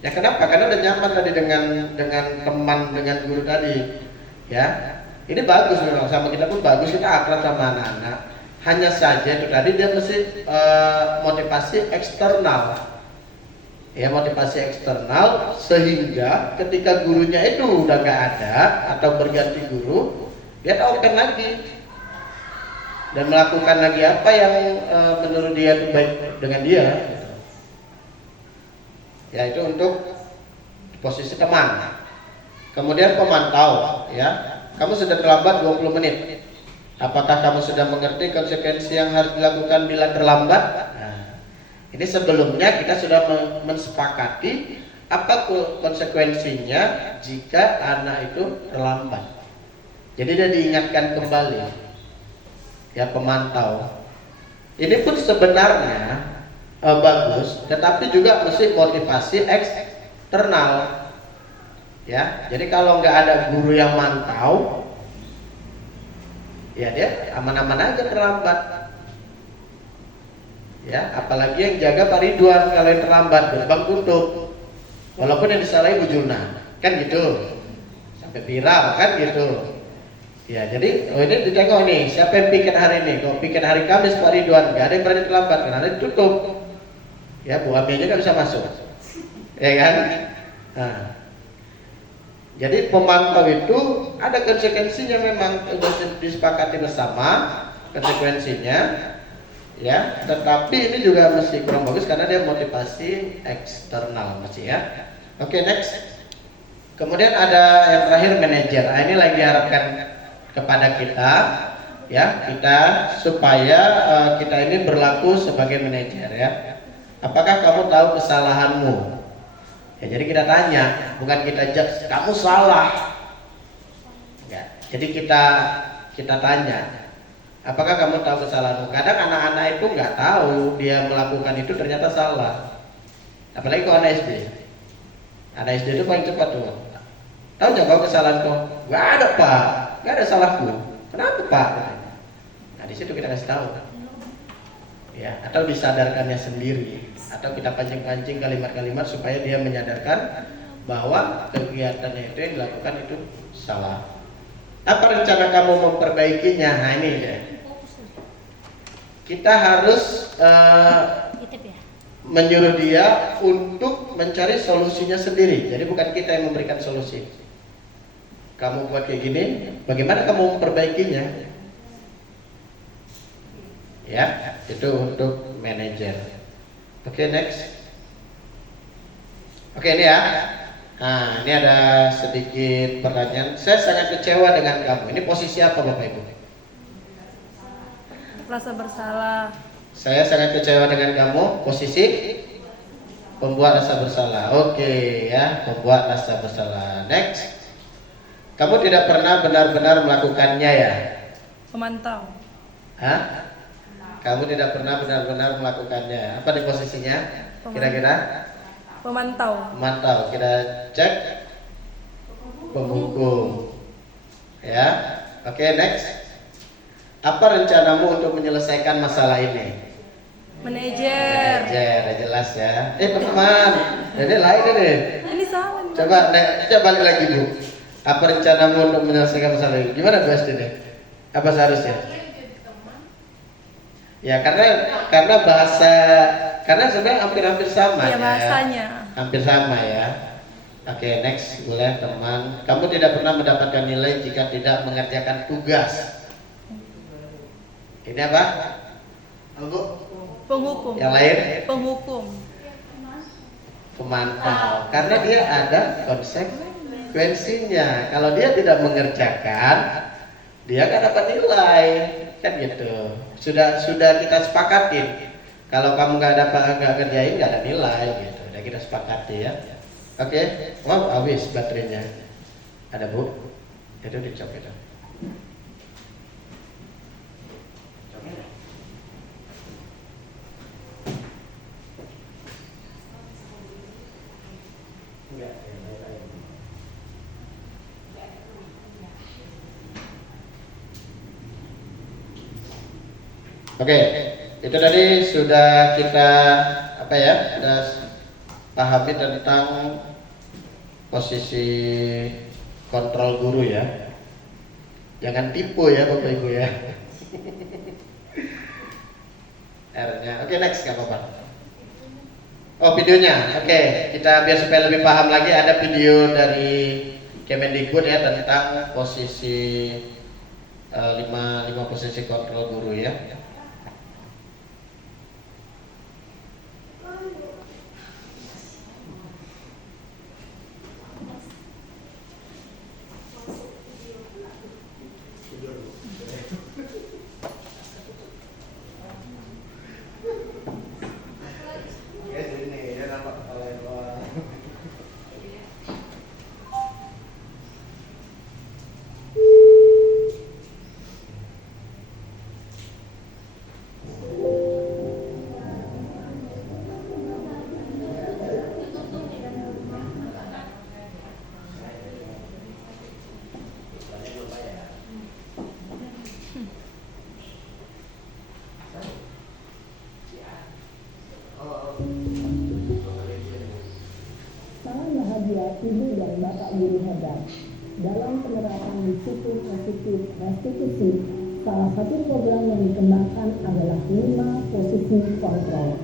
Ya kenapa? Karena udah nyaman tadi dengan teman, dengan guru tadi. Ya, ini bagus memang, sama kita pun bagus, kita akrab sama anak-anak. Hanya saja itu tadi dia mesti motivasi eksternal. Ya motivasi eksternal sehingga ketika gurunya itu udah nggak ada atau berganti guru, dia tawarkan lagi dan melakukan lagi apa yang menurut dia itu baik dengan dia. Ya itu untuk posisi teman. Kemudian pemantau, ya kamu sudah terlambat 20 menit. Apakah kamu sudah mengerti konsekuensi yang harus dilakukan bila terlambat? Ini sebelumnya kita sudah mensepakati apa konsekuensinya jika anak itu terlambat. Jadi dia diingatkan kembali. Ya pemantau. Ini pun sebenarnya bagus, tetapi juga mesti motivasi eksternal. Ya, jadi kalau nggak ada guru yang mantau, ya dia aman-aman aja terlambat. Ya, apalagi yang jaga Pak Ridwan kalau yang terlambat gerbang tutup. Walaupun yang disalahin Bu Julna, kan gitu. Sampai viral kan gitu. Ya, jadi ini ditengok nih, siapa yang piket hari ini? Kalau piket hari Kamis Pak Ridwan, nggak ada yang berani terlambat karena ditutup. Ya, Bu Ami aja nggak bisa masuk. Ya kan? Nah. Jadi pemantau itu ada konsekuensinya memang sudah disepakati bersama konsekuensinya. Ya, tetapi ini juga mesti kurang bagus karena dia motivasi eksternal mesti ya. Oke, next. Kemudian ada yang terakhir manajer. Nah, ini lagi diharapkan kepada kita ya, kita supaya kita ini berlaku sebagai manajer ya. Apakah kamu tahu kesalahanmu? Ya, jadi kita tanya, bukan kita judge, kamu salah. Ya, jadi kita tanya. Apakah kamu tahu kesalahanmu? Kadang anak-anak itu nggak tahu dia melakukan itu ternyata salah. Apalagi kalau anak SD. Anak SD itu paling cepat tuh. Tahu nggak kau kesalahanku? Nggak ada Pak, nggak ada salahku. Kenapa Pak? Nah di situ kita kasih tahu. Ya, atau disadarkannya sendiri, atau kita pancing-pancing kalimat-kalimat supaya dia menyadarkan bahwa kegiatannya itu yang dilakukan itu salah. Apa rencana kamu memperbaikinya? Nah ini ya. Kita harus menyuruh dia untuk mencari solusinya sendiri. Jadi bukan kita yang memberikan solusi. Kamu buat kayak gini, bagaimana kamu memperbaikinya? Ya, itu untuk manajer. Oke, next. Oke ini ya. Nah, ini ada sedikit pertanyaan. Saya sangat kecewa dengan kamu. Ini posisi apa Bapak Ibu? Rasa bersalah. Saya sangat kecewa dengan kamu. Posisi pembuat rasa bersalah. Oke ya, pembuat rasa bersalah. Next. Kamu tidak pernah benar-benar melakukannya ya? Pemantau. Hah? Kamu tidak pernah benar-benar melakukannya. Apa di posisinya? Kira-kira? Pemantau. Mantau. Kita cek. Penghukum. Ya. Oke, next. Apa rencanamu untuk menyelesaikan masalah ini? Manajer. Manajer, jelas ya. Teman. Ini lain ini. Ini salah. nih. Coba balik lagi Bu. Apa rencanamu untuk menyelesaikan masalah ini? Gimana Bu Asti nih? Apa seharusnya? Ya karena bahasa karena sebenarnya hampir sama Iya ya. bahasanya. Hampir sama ya. Oke, next boleh teman. Kamu tidak pernah mendapatkan nilai jika tidak mengerjakan tugas. Ini apa? Bu? Penghukum. Yang lain? Penghukum. Pemantau. Karena dia ada konsekuensinya. Kalau dia tidak mengerjakan, dia nggak dapat nilai, kan gitu. Sudah kita sepakatin. Kalau kamu nggak kerjain nggak ada nilai, gitu. Udah kita sepakati ya. Oke. Wow, habis baterainya. Ada Bu? Itu dicop itu. Oke, itu tadi sudah kita sudah pahami tentang posisi kontrol guru ya. Jangan tipu ya Bapak Ibu ya. R-nya. Oke, next nggak apa-apa. Oh, videonya. Oke, kita biar supaya lebih paham lagi ada video dari Kemendikbud ya tentang posisi 5 posisi kontrol guru ya. Salam bahagia Ibu dan Bapak Guru hebat. Dalam penerapan disiplin positif restitusi, salah satu program yang dikembangkan adalah 5 posisi kontrol.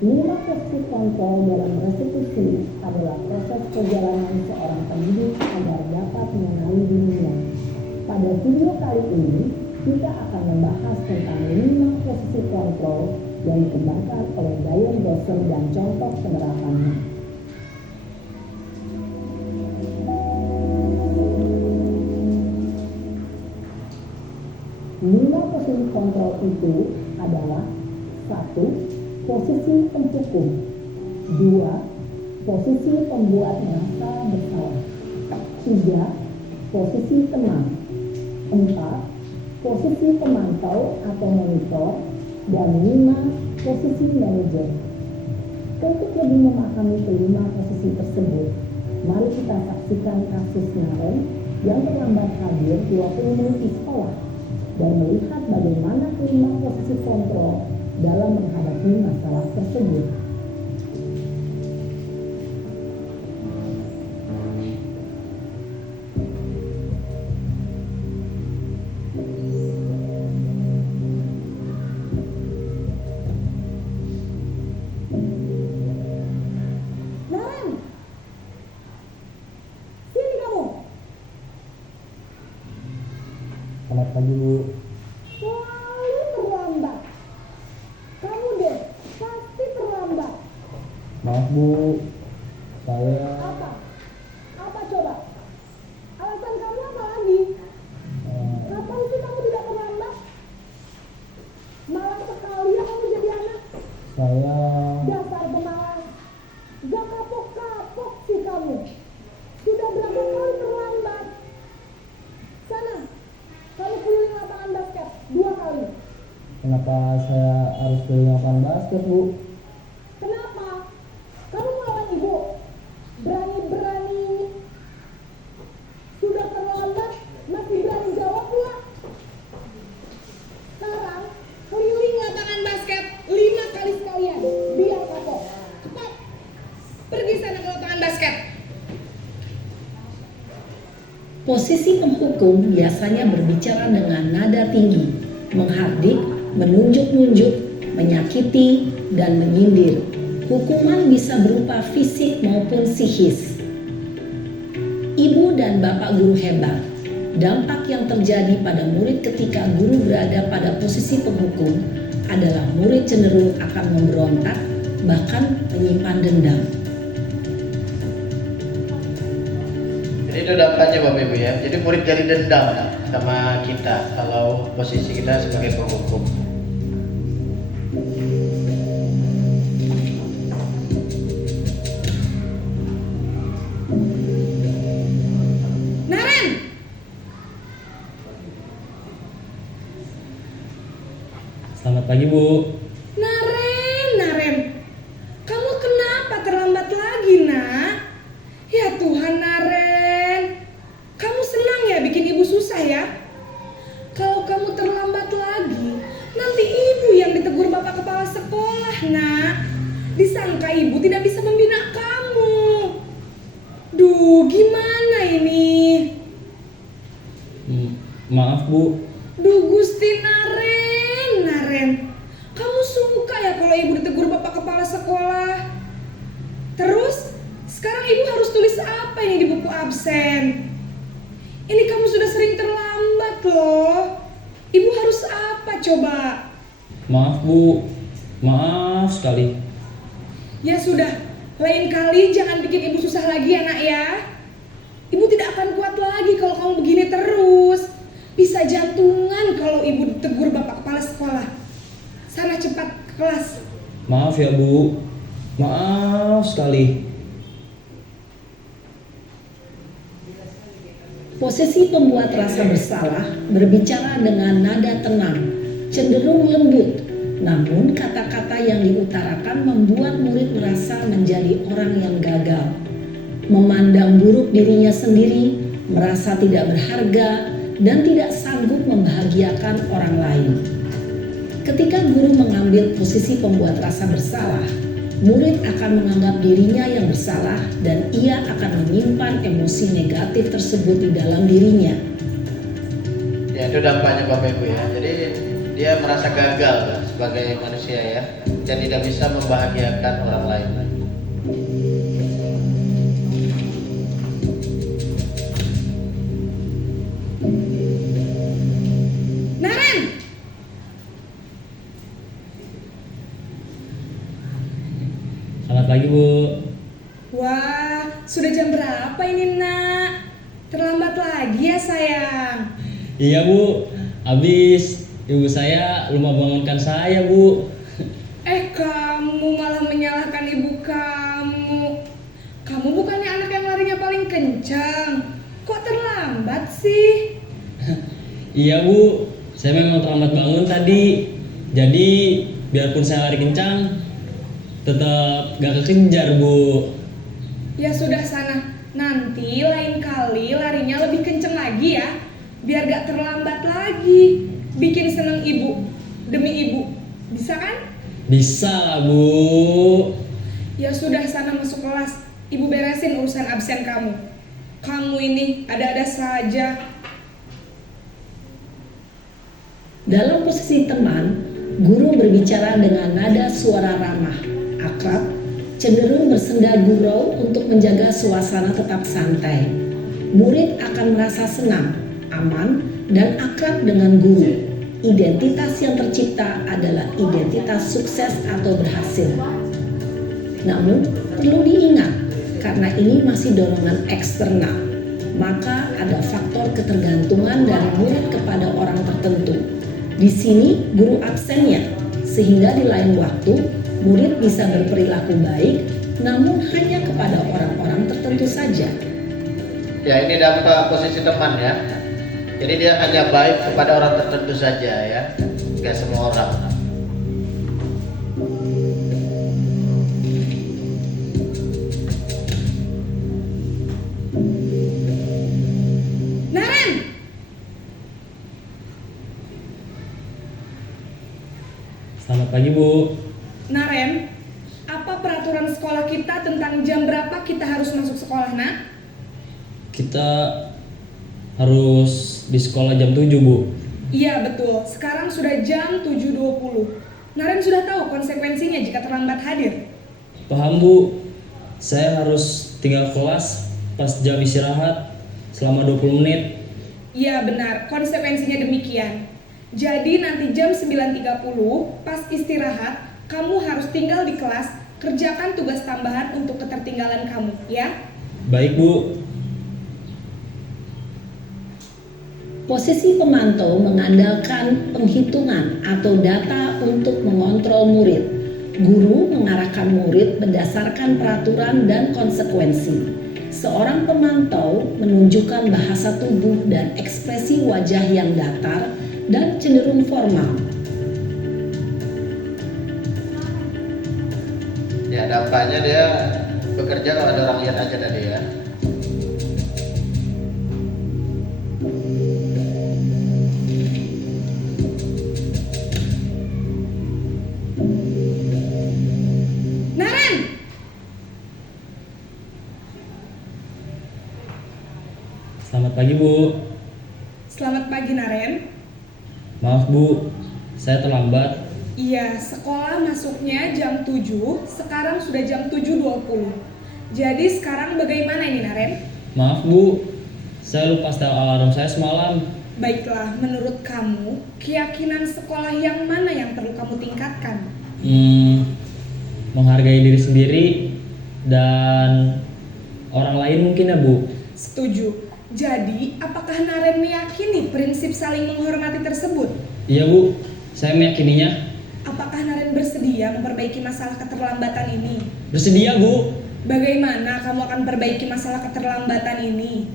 5 posisi kontrol dalam restitusi adalah proses perjalanan seorang pendidik agar dapat mengenali dunia. Pada video kali ini, kita akan membahas tentang 5 posisi kontrol yang dikembangkan oleh Diane Dawson dan contoh penerapannya. 5 posisi kontrol itu adalah 1. Posisi penghukum, 2. Posisi pembuat merasa bersalah, 3. Posisi teman, 4. Posisi pemantau atau monitor, dan 5. Posisi manajer. Untuk lebih memahami kelima posisi tersebut, mari kita saksikan kasus Naren yang terlambat hadir 20 menit di sekolah dan melihat bagaimana kelima posisi kontrol dalam menghadapi masalah tersebut. Naren, sini kamu. Selamat pagi Bu. Selalu terlambat. Kamu deh, pasti terlambat. Maaf Bu, Saya Dasar pemalas. Gak kapok-kapok sih kamu. Sudah berapa kali terlambat? Sana, kamu keliling lapangan basket 2 kali. kenapa saya harus keliling lapangan basket, Bu? Kenapa? Kamu melawan ibu. Berani-berani. Sudah terlambat, masih berani jawab pula. Sekarang, keliling lapangan basket 5 kali sekalian. Biar kapok. Cepat. Pergi sana ke lapangan basket. Posisi penghukum biasanya berbicara dengan nada tinggi, menghardik, menunjuk-nunjuk, menyakiti, dan menyindir. Hukuman bisa berupa fisik maupun psikis. Ibu dan bapak guru hebat. Dampak yang terjadi pada murid ketika guru berada pada posisi penghukum adalah murid cenderung akan memberontak, bahkan menyimpan dendam. Jadi itu dampaknya Bapak Ibu ya. Jadi murid jadi dendam sama kita kalau posisi kita sebagai penghukum. Naren! Selamat pagi, Bu. Naren. Kamu kenapa terlambat lagi, nak? Ya Tuhan, Naren. Kamu senang ya bikin ibu susah ya? Kalau kamu terlambat lagi, nanti ibu yang ditegur bapak kepala sekolah, nak. Disangka ibu tidak bisa membina kamu. Duh, gimana ini? Maaf, Bu. Duh, Gusti Naren. Kamu suka ya kalau ibu ditegur bapak kepala sekolah? Terus, sekarang ibu harus tulis apa ini di buku absen? Ini kamu sudah sering terlambat loh. Ibu harus apa coba? Maaf, Bu. Maaf sekali. Ya sudah, lain kali jangan bikin ibu susah lagi ya nak ya. Ibu tidak akan kuat lagi kalau kamu begini terus. Bisa jantungan kalau ibu ditegur bapak kepala sekolah. Sana cepat ke kelas. Maaf ya, Bu. Maaf sekali. Posisi pembuat rasa bersalah berbicara dengan nada tenang, cenderung lembut, namun kata-kata yang diutarakan membuat murid merasa menjadi orang yang gagal, memandang buruk dirinya sendiri, merasa tidak berharga, dan tidak sanggup membahagiakan orang lain. Ketika guru mengambil posisi pembuat rasa bersalah, murid akan menganggap dirinya yang bersalah dan ia akan menyimpan emosi negatif tersebut di dalam dirinya. Ya itu dampaknya Bapak Ibu ya. Jadi dia merasa gagal sebagai manusia ya dan tidak bisa membahagiakan orang lain. Naren! Selamat pagi, Bu. Wah, sudah jam berapa ini nak? Terlambat lagi ya sayang. Iya, Bu. Habis ibu saya lupa bangunkan saya, Bu. Kamu malah menyalahkan ibu kamu. Kamu bukannya anak yang larinya paling kencang. Kok terlambat sih? Iya, Bu. Saya memang terlambat bangun tadi. Jadi, biarpun saya lari kencang, tetap gak kekejar, Bu. Ya sudah sana. Nanti lain kali larinya lebih kenceng lagi ya. Biar gak terlambat lagi. Bikin seneng ibu. Demi ibu. Bisa kan? Bisa lah, Bu. Ya sudah sana masuk kelas. Ibu beresin urusan absen kamu. Kamu ini ada-ada saja. Dalam posisi teman, guru berbicara dengan nada suara ramah, akrab, cenderung bersenda gurau untuk menjaga suasana tetap santai. Murid akan merasa senang, aman, dan akrab dengan guru. Identitas yang tercipta adalah identitas sukses atau berhasil. Namun, perlu diingat, karena ini masih dorongan eksternal, maka ada faktor ketergantungan dari murid kepada orang tertentu. Di sini, guru absennya sehingga di lain waktu murid bisa berperilaku baik, namun hanya kepada orang-orang tertentu saja. Ya, ini dampak posisi teman ya. Jadi dia hanya baik kepada orang tertentu saja ya, nggak semua orang. Naren, Selamat pagi Bu. Naren, apa peraturan sekolah kita tentang jam berapa kita harus masuk sekolah, nak? Kita harus di sekolah jam 7 Bu. Iya betul, sekarang sudah jam 7.20. Naren sudah tahu konsekuensinya jika terlambat hadir. Paham Bu, saya harus tinggal kelas pas jam istirahat selama 20 menit. Iya benar, konsekuensinya demikian. Jadi nanti jam 9.30 pas istirahat, kamu harus tinggal di kelas, kerjakan tugas tambahan untuk ketertinggalan kamu, ya? Baik Bu. Posisi pemantau mengandalkan penghitungan atau data untuk mengontrol murid. Guru mengarahkan murid berdasarkan peraturan dan konsekuensi. Seorang pemantau menunjukkan bahasa tubuh dan ekspresi wajah yang datar dan cenderung formal. Ya, dampaknya dia bekerja kalau ada orang lihat aja tadi ya. Naren! Selamat pagi Bu. Selamat pagi, Naren. Maaf Bu, saya terlambat. Iya, sekolah masuknya jam 7, sekarang sudah jam 7.20. Jadi sekarang bagaimana ini, Naren? Maaf Bu, saya lupa setel alarm saya semalam. Baiklah, menurut kamu, keyakinan sekolah yang mana yang perlu kamu tingkatkan? Menghargai diri sendiri dan orang lain mungkin ya Bu. Setuju. Jadi, apakah Naren meyakini prinsip saling menghormati tersebut? Iya Bu, saya meyakininya. Apakah Naren bersedia memperbaiki masalah keterlambatan ini? Bersedia Bu. Bagaimana kamu akan perbaiki masalah keterlambatan ini?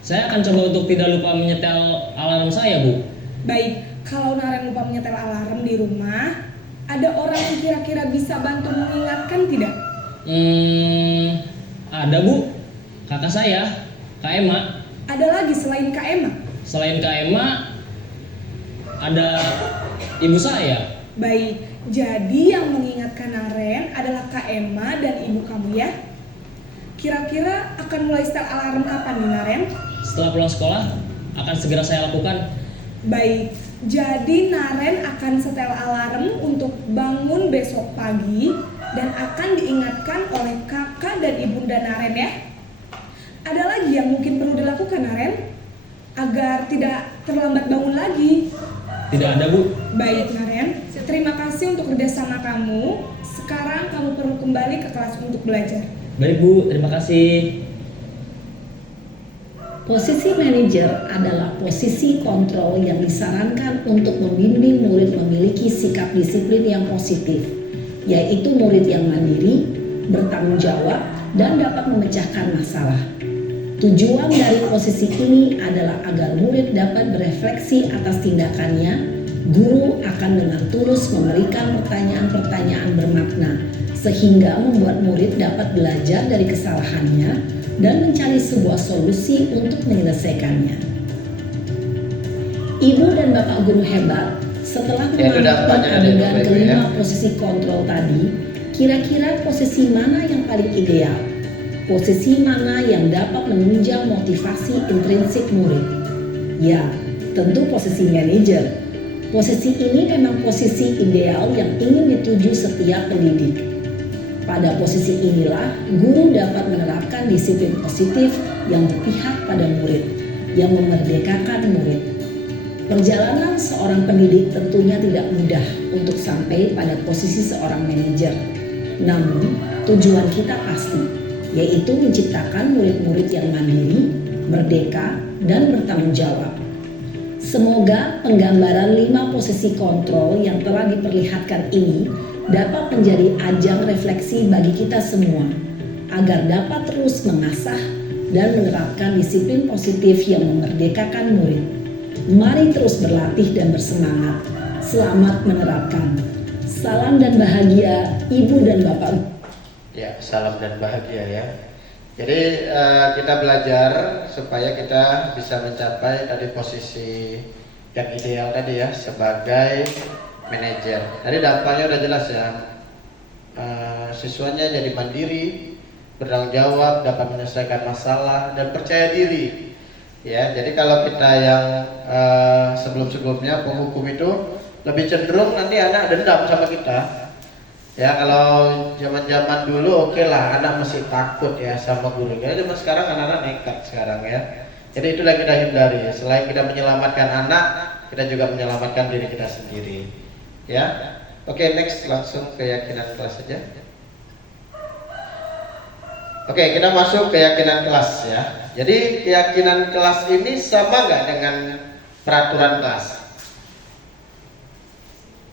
Saya akan coba untuk tidak lupa menyetel alarm saya Bu. Baik, kalau Naren lupa menyetel alarm di rumah, ada orang yang kira-kira bisa bantu mengingatkan tidak? Ada Bu, kakak saya, Kak Emma. Ada lagi selain Kak Emma? Selain Kak Emma, ada ibu saya. Baik, jadi yang mengingatkan Naren adalah Kak Emma dan ibu kamu ya? Kira-kira akan mulai setel alarm kapan nih, Naren? Setelah pulang sekolah, akan segera saya lakukan. Baik, jadi Naren akan setel alarm untuk bangun besok pagi dan akan diingatkan oleh kakak dan ibunda Naren ya. Ada lagi yang mungkin perlu dilakukan, Naren, agar tidak terlambat bangun lagi? Tidak ada Bu. Baik, Naren, terima kasih untuk kerjasama kamu. Sekarang kamu perlu kembali ke kelas untuk belajar. Baik Bu, terima kasih. Posisi manajer adalah posisi kontrol yang disarankan untuk membimbing murid memiliki sikap disiplin yang positif, yaitu murid yang mandiri, bertanggung jawab, dan dapat memecahkan masalah. Tujuan dari posisi ini adalah agar murid dapat berefleksi atas tindakannya. Guru akan dengan tulus memberikan pertanyaan-pertanyaan bermakna, sehingga membuat murid dapat belajar dari kesalahannya dan mencari sebuah solusi untuk menyelesaikannya. Ibu dan Bapak guru hebat, setelah menonton adegan kelima posisi kontrol tadi, kira-kira posisi mana yang paling ideal? Posisi mana yang dapat menunjang motivasi intrinsik murid? Ya, tentu posisi manajer. Posisi ini memang posisi ideal yang ingin dituju setiap pendidik. Pada posisi inilah, guru dapat menerapkan disiplin positif yang berpihak pada murid, yang memerdekakan murid. Perjalanan seorang pendidik tentunya tidak mudah untuk sampai pada posisi seorang manajer. Namun, tujuan kita pasti, yaitu menciptakan murid-murid yang mandiri, merdeka, dan bertanggung jawab. Semoga penggambaran 5 posisi kontrol yang telah diperlihatkan ini dapat menjadi ajang refleksi bagi kita semua agar dapat terus mengasah dan menerapkan disiplin positif yang memerdekakan murid. Mari terus berlatih dan bersemangat. Selamat menerapkan. Salam dan bahagia Ibu dan Bapak. Ya, salam dan bahagia ya. Jadi kita belajar supaya kita bisa mencapai tadi posisi yang ideal tadi ya sebagai manajer. Tadi dampaknya udah jelas ya. Siswanya jadi mandiri, bertanggung jawab, dapat menyelesaikan masalah dan percaya diri. Ya, jadi kalau kita yang sebelum-sebelumnya penghukum itu lebih cenderung nanti anak dendam sama kita. Ya, kalau zaman-zaman dulu oke lah, anak masih takut ya sama guru. Ya, zaman sekarang anak-anak nekat sekarang ya. Jadi itulah kita hindari. Selain kita menyelamatkan anak, kita juga menyelamatkan diri kita sendiri. Ya, oke, next langsung keyakinan kelas saja. Oke, kita masuk keyakinan kelas ya. Jadi keyakinan kelas ini sama nggak dengan peraturan kelas?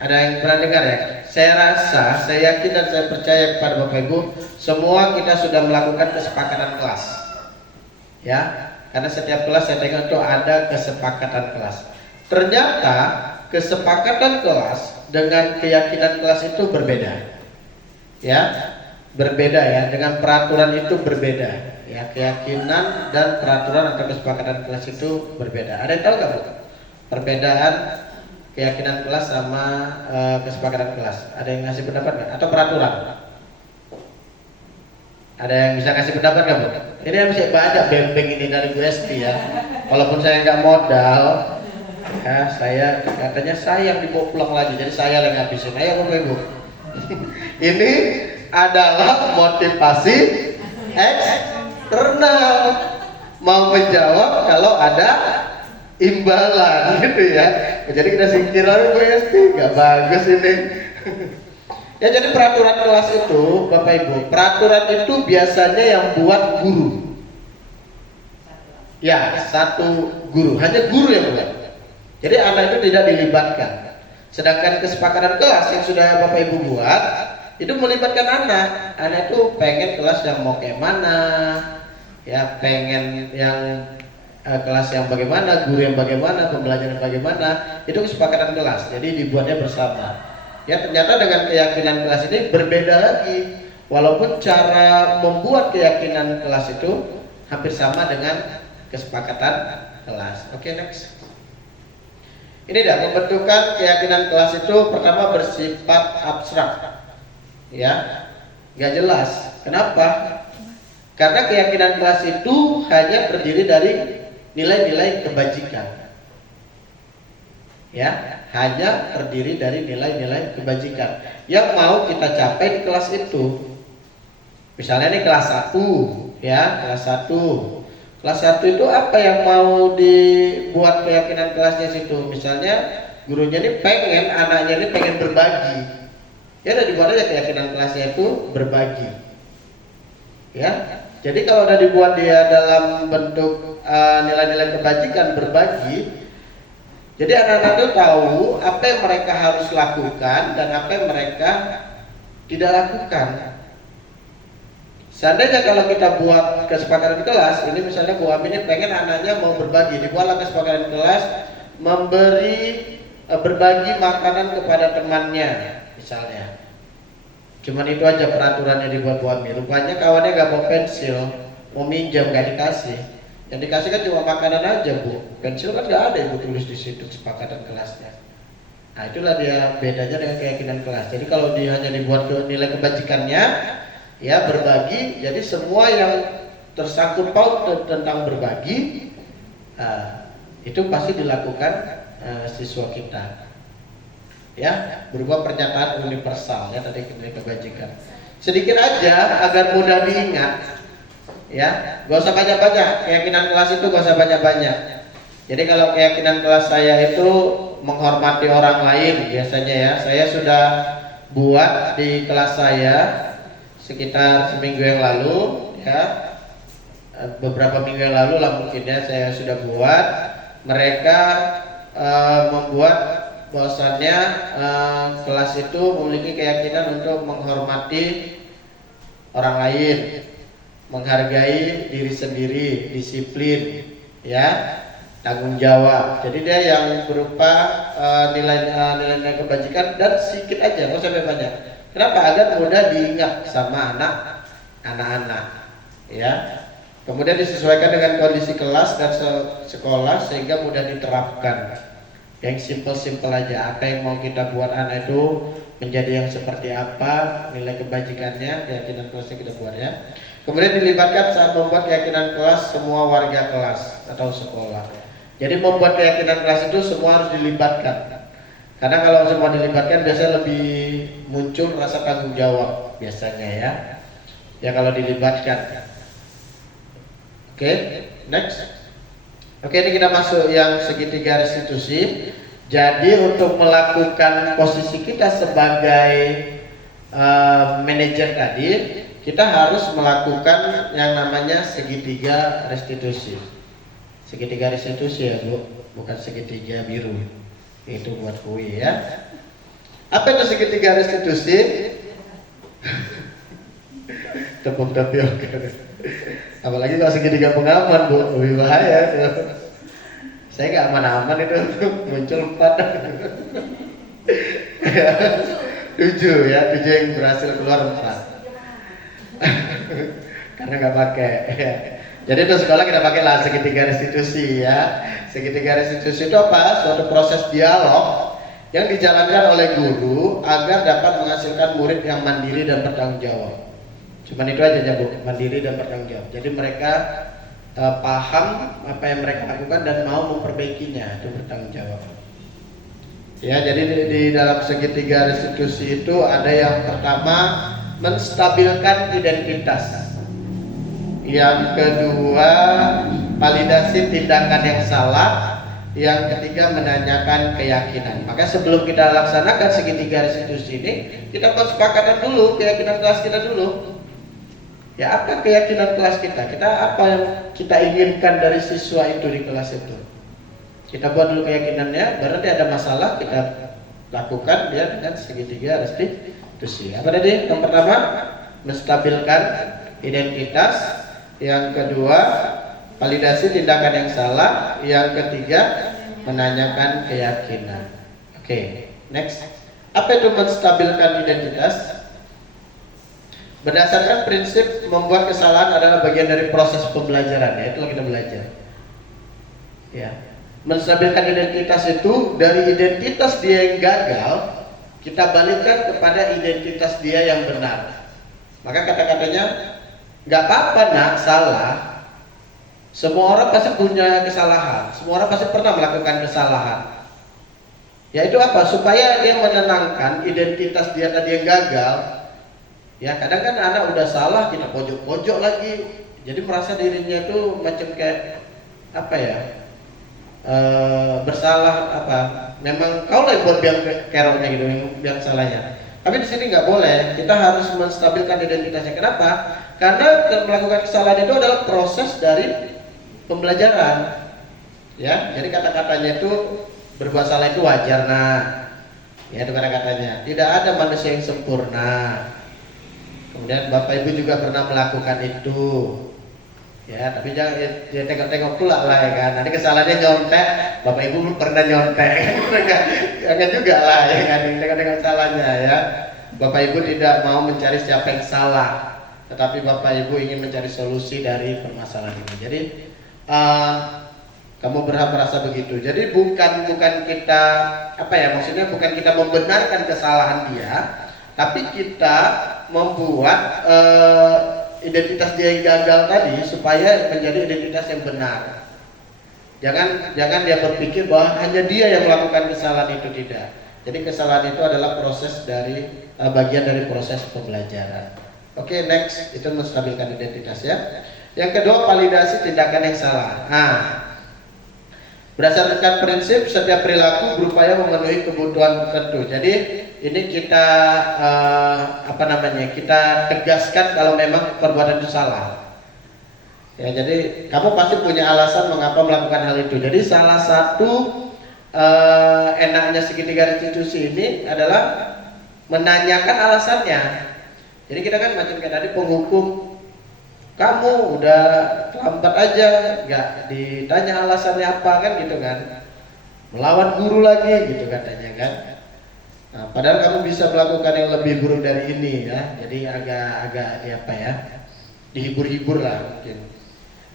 Ada yang pernah dengar ya? Saya rasa, saya yakin dan saya percaya kepada Bapak Ibu, semua kita sudah melakukan kesepakatan kelas. Ya, karena setiap kelas saya tengok itu ada kesepakatan kelas. Ternyata kesepakatan kelas dengan keyakinan kelas itu berbeda. Ya, berbeda ya, dengan peraturan itu berbeda. Ya, keyakinan dan peraturan atau kesepakatan kelas itu berbeda. Ada yang tahu nggak Bu? Perbedaan keyakinan kelas sama kesepakatan kelas. Ada yang ngasih pendapat nggak? Atau peraturan? Ada yang bisa kasih pendapat nggak Bu? Ini yang masih banyak bembeng ini dari Bu Esti ya. Walaupun saya nggak modal, ya saya katanya saya yang dibawa pulang lagi, jadi saya yang ngabisin. Ayo Bapak Ibu. Ini adalah motivasi eksternal, mau menjawab kalau ada imbalan gitu ya. Jadi kita singkir aja Bu Esti, nggak bagus ini. Ya, jadi peraturan kelas itu Bapak Ibu, peraturan itu biasanya yang buat guru. Ya, satu guru, hanya guru yang buat. Jadi anak itu tidak dilibatkan. Sedangkan kesepakatan kelas yang sudah Bapak Ibu buat itu melibatkan anak. Anak itu pengen kelas yang mau kayak mana, ya pengen yang kelas yang bagaimana, guru yang bagaimana, pembelajaran bagaimana, itu kesepakatan kelas. Jadi dibuatnya bersama. Ya, ternyata dengan keyakinan kelas ini berbeda lagi. Walaupun cara membuat keyakinan kelas itu hampir sama dengan kesepakatan kelas. Oke, next. Ini dah pembentukan keyakinan kelas itu pertama bersifat abstrak. Ya, nggak jelas. Kenapa? Karena keyakinan kelas itu hanya terdiri dari nilai-nilai kebajikan. Ya, hanya terdiri dari nilai-nilai kebajikan yang mau kita capai di kelas itu. Misalnya ini kelas 1, ya, kelas 1. Kelas 1 itu apa yang mau dibuat keyakinan kelasnya situ? Misalnya gurunya ini pengen, anaknya ini pengen berbagi. Ya, udah dibuat aja keyakinan kelasnya itu berbagi. Ya, jadi kalau udah dibuat dia dalam bentuk nilai-nilai kebajikan berbagi, jadi anak-anak itu tahu apa yang mereka harus lakukan dan apa yang mereka tidak lakukan. Seandainya kalau kita buat kesepakatan kelas, ini misalnya Bu Amin pengen anaknya mau berbagi, dibuatlah kesepakatan kelas berbagi makanan kepada temannya, misalnya. Cuman itu aja peraturannya dibuat Bu Amin. Rupanya kawannya nggak mau pensil, mau minjam nggak dikasih. Yang dikasih kan cuma makanan aja Bu. Pensil kan nggak ada Ibu tulis di situ kesepakatan kelasnya. Nah, itulah dia bedanya dengan keyakinan kelas. Jadi kalau dia hanya dibuat nilai kebajikannya, ya berbagi, jadi semua yang tersangkut paut tentang berbagi itu pasti dilakukan siswa kita. Ya, berupa pernyataan universal ya tadi nilai kebajikan. Sedikit aja agar mudah diingat. Ya, gak usah banyak-banyak. Keyakinan kelas itu gak usah banyak-banyak. Jadi kalau keyakinan kelas saya itu menghormati orang lain biasanya ya. Saya sudah buat di kelas saya sekitar seminggu yang lalu ya. Beberapa minggu yang lalu lah mungkin ya saya sudah buat. Mereka membuat bahwasannya kelas itu memiliki keyakinan untuk menghormati orang lain, menghargai diri sendiri, disiplin, ya, tanggung jawab. Jadi dia yang berupa nilai-nilai kebajikan dan sedikit aja, nggak sampai banyak. Kenapa? Agar mudah diingat sama anak-anak, ya. Kemudian disesuaikan dengan kondisi kelas dan sekolah sehingga mudah diterapkan. Yang simpel-simpel aja. Apa yang mau kita buat anak itu menjadi yang seperti apa, nilai kebajikannya, keyakinan kelasnya kita buat, ya. Kemudian dilibatkan saat membuat keyakinan kelas semua warga kelas atau sekolah. Jadi membuat keyakinan kelas itu semua harus dilibatkan. Karena kalau semua dilibatkan biasanya lebih muncul rasa tanggung jawab biasanya, ya. Ya kalau dilibatkan. Oke, next. Oke, ini kita masuk yang segitiga restitusi. Jadi untuk melakukan posisi kita sebagai manajer tadi, kita harus melakukan yang namanya segitiga restitusi. Segitiga restitusi ya Bu, bukan segitiga biru. Itu buat kue, ya. Apa itu segitiga restitusi? Tepuk tapioka. Apalagi kalau segitiga pengaman Bu, lebih bahaya tuh. Saya nggak aman-aman itu muncul 4. 7 ya, 7 yang berhasil keluar 4. Karena nggak pakai. Jadi itu sekolah kita pakai lah segitiga restitusi, ya. Segitiga restitusi itu apa? Suatu proses dialog yang dijalankan oleh guru agar dapat menghasilkan murid yang mandiri dan bertanggung jawab. Cuman itu aja Bu, mandiri dan bertanggung jawab. Jadi mereka paham apa yang mereka lakukan dan mau memperbaikinya, itu bertanggung jawab. Ya, jadi di dalam segitiga restitusi itu ada yang pertama menstabilkan identitas. Yang kedua validasi tindakan yang salah. Yang ketiga menanyakan keyakinan. Maka sebelum kita laksanakan segitiga restitusi ini, kita buat kesepakatan dulu keyakinan kelas kita dulu. Ya, apa keyakinan kelas kita? Kita apa yang kita inginkan dari siswa itu di kelas itu? Kita buat dulu keyakinannya, berarti ada masalah kita lakukan dia dengan segitiga restitusi. Apa tadi? Yang pertama, menstabilkan identitas. Yang kedua, validasi tindakan yang salah. Yang ketiga, menanyakan keyakinan. Oke, next. Apa itu menstabilkan identitas? Berdasarkan prinsip membuat kesalahan adalah bagian dari proses pembelajaran, ya, itulah kita belajar. Ya, menstabilkan identitas itu dari identitas dia yang gagal kita balikkan kepada identitas dia yang benar. Maka kata-katanya nggak apa-apa nak salah. Semua orang pasti punya kesalahan. Semua orang pasti pernah melakukan kesalahan. Ya itu apa? Supaya dia menenangkan identitas dia tadi yang gagal. Ya kadang kan anak udah salah kita pojok-pojok lagi, jadi merasa dirinya tuh macam kayak apa ya, bersalah apa? Memang kau lah yang buat biang keroknya gitu, biang salahnya. Tapi di sini nggak boleh, kita harus menstabilkan identitasnya. Kenapa? Karena melakukan kesalahan itu adalah proses dari pembelajaran. Ya, jadi kata-katanya itu berbuat salah itu wajar nah. Ya itu kata-katanya. Tidak ada manusia yang sempurna. Kemudian Bapak Ibu juga pernah melakukan itu, ya. Tapi jangan ya tengok-tengok pula lah ya kan. Nanti kesalahannya nyontek, Bapak Ibu belum pernah nyontek, jangan juga lah ya kan. Tengok-tengok salahnya ya. Bapak Ibu tidak mau mencari siapa yang salah, tetapi Bapak Ibu ingin mencari solusi dari permasalahan ini. Jadi kamu berhak merasa begitu. Jadi bukan kita apa ya maksudnya bukan kita membenarkan kesalahan dia, tapi kita membuat identitas dia yang gagal tadi supaya menjadi identitas yang benar. Jangan dia berpikir bahwa hanya dia yang melakukan kesalahan itu, tidak. Jadi kesalahan itu adalah proses dari bagian dari proses pembelajaran. Oke, next itu menstabilkan identitas ya. Yang kedua validasi tindakan yang salah. Nah, berdasarkan prinsip setiap perilaku berupaya memenuhi kebutuhan tertentu. Jadi ini kita kita tegaskan kalau memang perbuatan itu salah. Ya, jadi kamu pasti punya alasan mengapa melakukan hal itu. Jadi salah satu enaknya segitiga restitusi ini adalah menanyakan alasannya. Jadi kita kan macam kayak tadi penghukum, kamu udah terlambat aja, nggak ditanya alasannya apa kan gitu kan, melawan guru lagi gitu katanya kan. Nah, padahal kamu bisa melakukan yang lebih buruk dari ini ya. Jadi agak dihibur-hibur lah mungkin.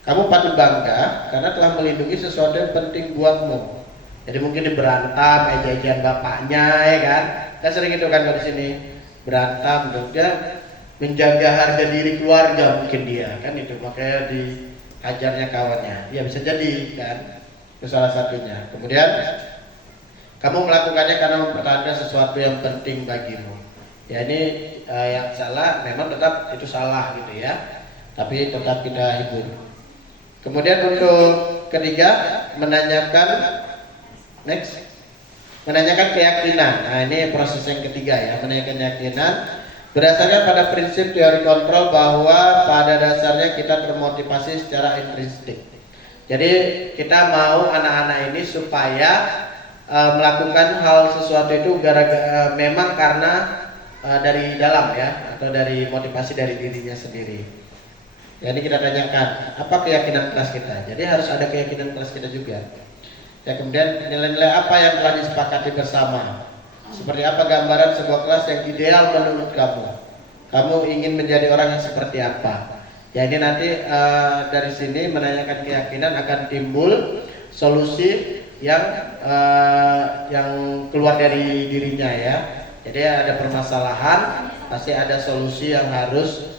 Kamu patut bangga karena telah melindungi sesuatu yang penting buatmu. Jadi mungkin berantem, eja-ejaan bapaknya ya kan. Kan sering itu kan kalau di sini berantem, dia menjaga harga diri keluarga mungkin dia kan itu, makanya diajarnya kawannya. Ya bisa jadi kan, itu salah satunya. Kemudian kamu melakukannya karena mempertahankan sesuatu yang penting bagimu. Ya ini yang salah, memang tetap itu salah gitu ya, tapi tetap kita hibur. Kemudian untuk ketiga, menanyakan keyakinan. Nah ini proses yang ketiga ya, menanyakan keyakinan berdasarkan pada prinsip teori kontrol bahwa pada dasarnya kita termotivasi secara intrinsik. Jadi kita mau anak-anak ini supaya melakukan hal sesuatu itu memang karena dari dalam ya, atau dari motivasi dari dirinya sendiri. Jadi kita tanyakan apa keyakinan kelas kita. Jadi harus ada keyakinan kelas kita juga. Ya, kemudian nilai-nilai apa yang telah disepakati bersama. Seperti apa gambaran sebuah kelas yang ideal menurut kamu? Kamu ingin menjadi orang yang seperti apa? Ya ini nanti dari sini menanyakan keyakinan akan timbul solusi yang keluar dari dirinya ya. Jadi ada permasalahan, pasti ada solusi yang harus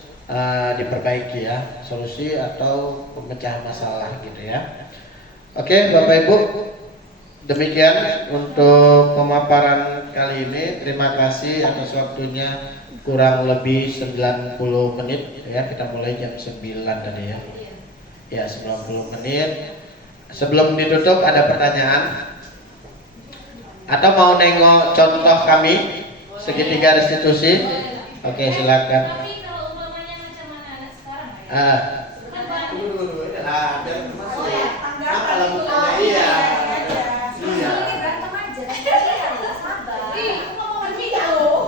diperbaiki ya, solusi atau pemecahan masalah gitu ya. Oke Bapak Ibu, demikian untuk pemaparan kali ini. Terima kasih atas waktunya, kurang lebih 90 menit ya, kita mulai jam 9 tadi ya. Ya 90 menit. Sebelum ditutup ada pertanyaan? Atau mau nengok contoh kami segitiga restitusi? Oke silakan. Tapi kalau umpamanya macam anak-anak sekarang Dulu ada masuk. Kalau mukanya iya. Iya. berantem aja. Iya, sabar. Ih, ngomong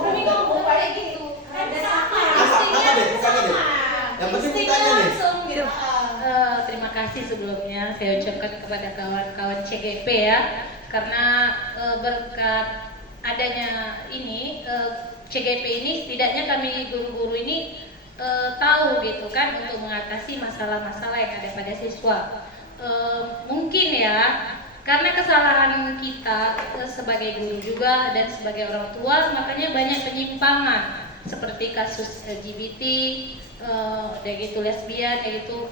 Rumi ngomong kayak gitu. Kan sama. Apa deh? Bukannya deh. Yang penting mukanya nih. Langsung gitu. Terima kasih sebelumnya saya ucapkan kepada kawan-kawan CGP ya, karena berkat adanya ini CGP ini setidaknya kami guru-guru ini tahu gitu kan untuk mengatasi masalah-masalah yang ada pada siswa. Mungkin ya karena kesalahan kita sebagai guru juga dan sebagai orang tua, makanya banyak penyimpangan seperti kasus LGBT, kayak gitu lesbian, kayak gitu.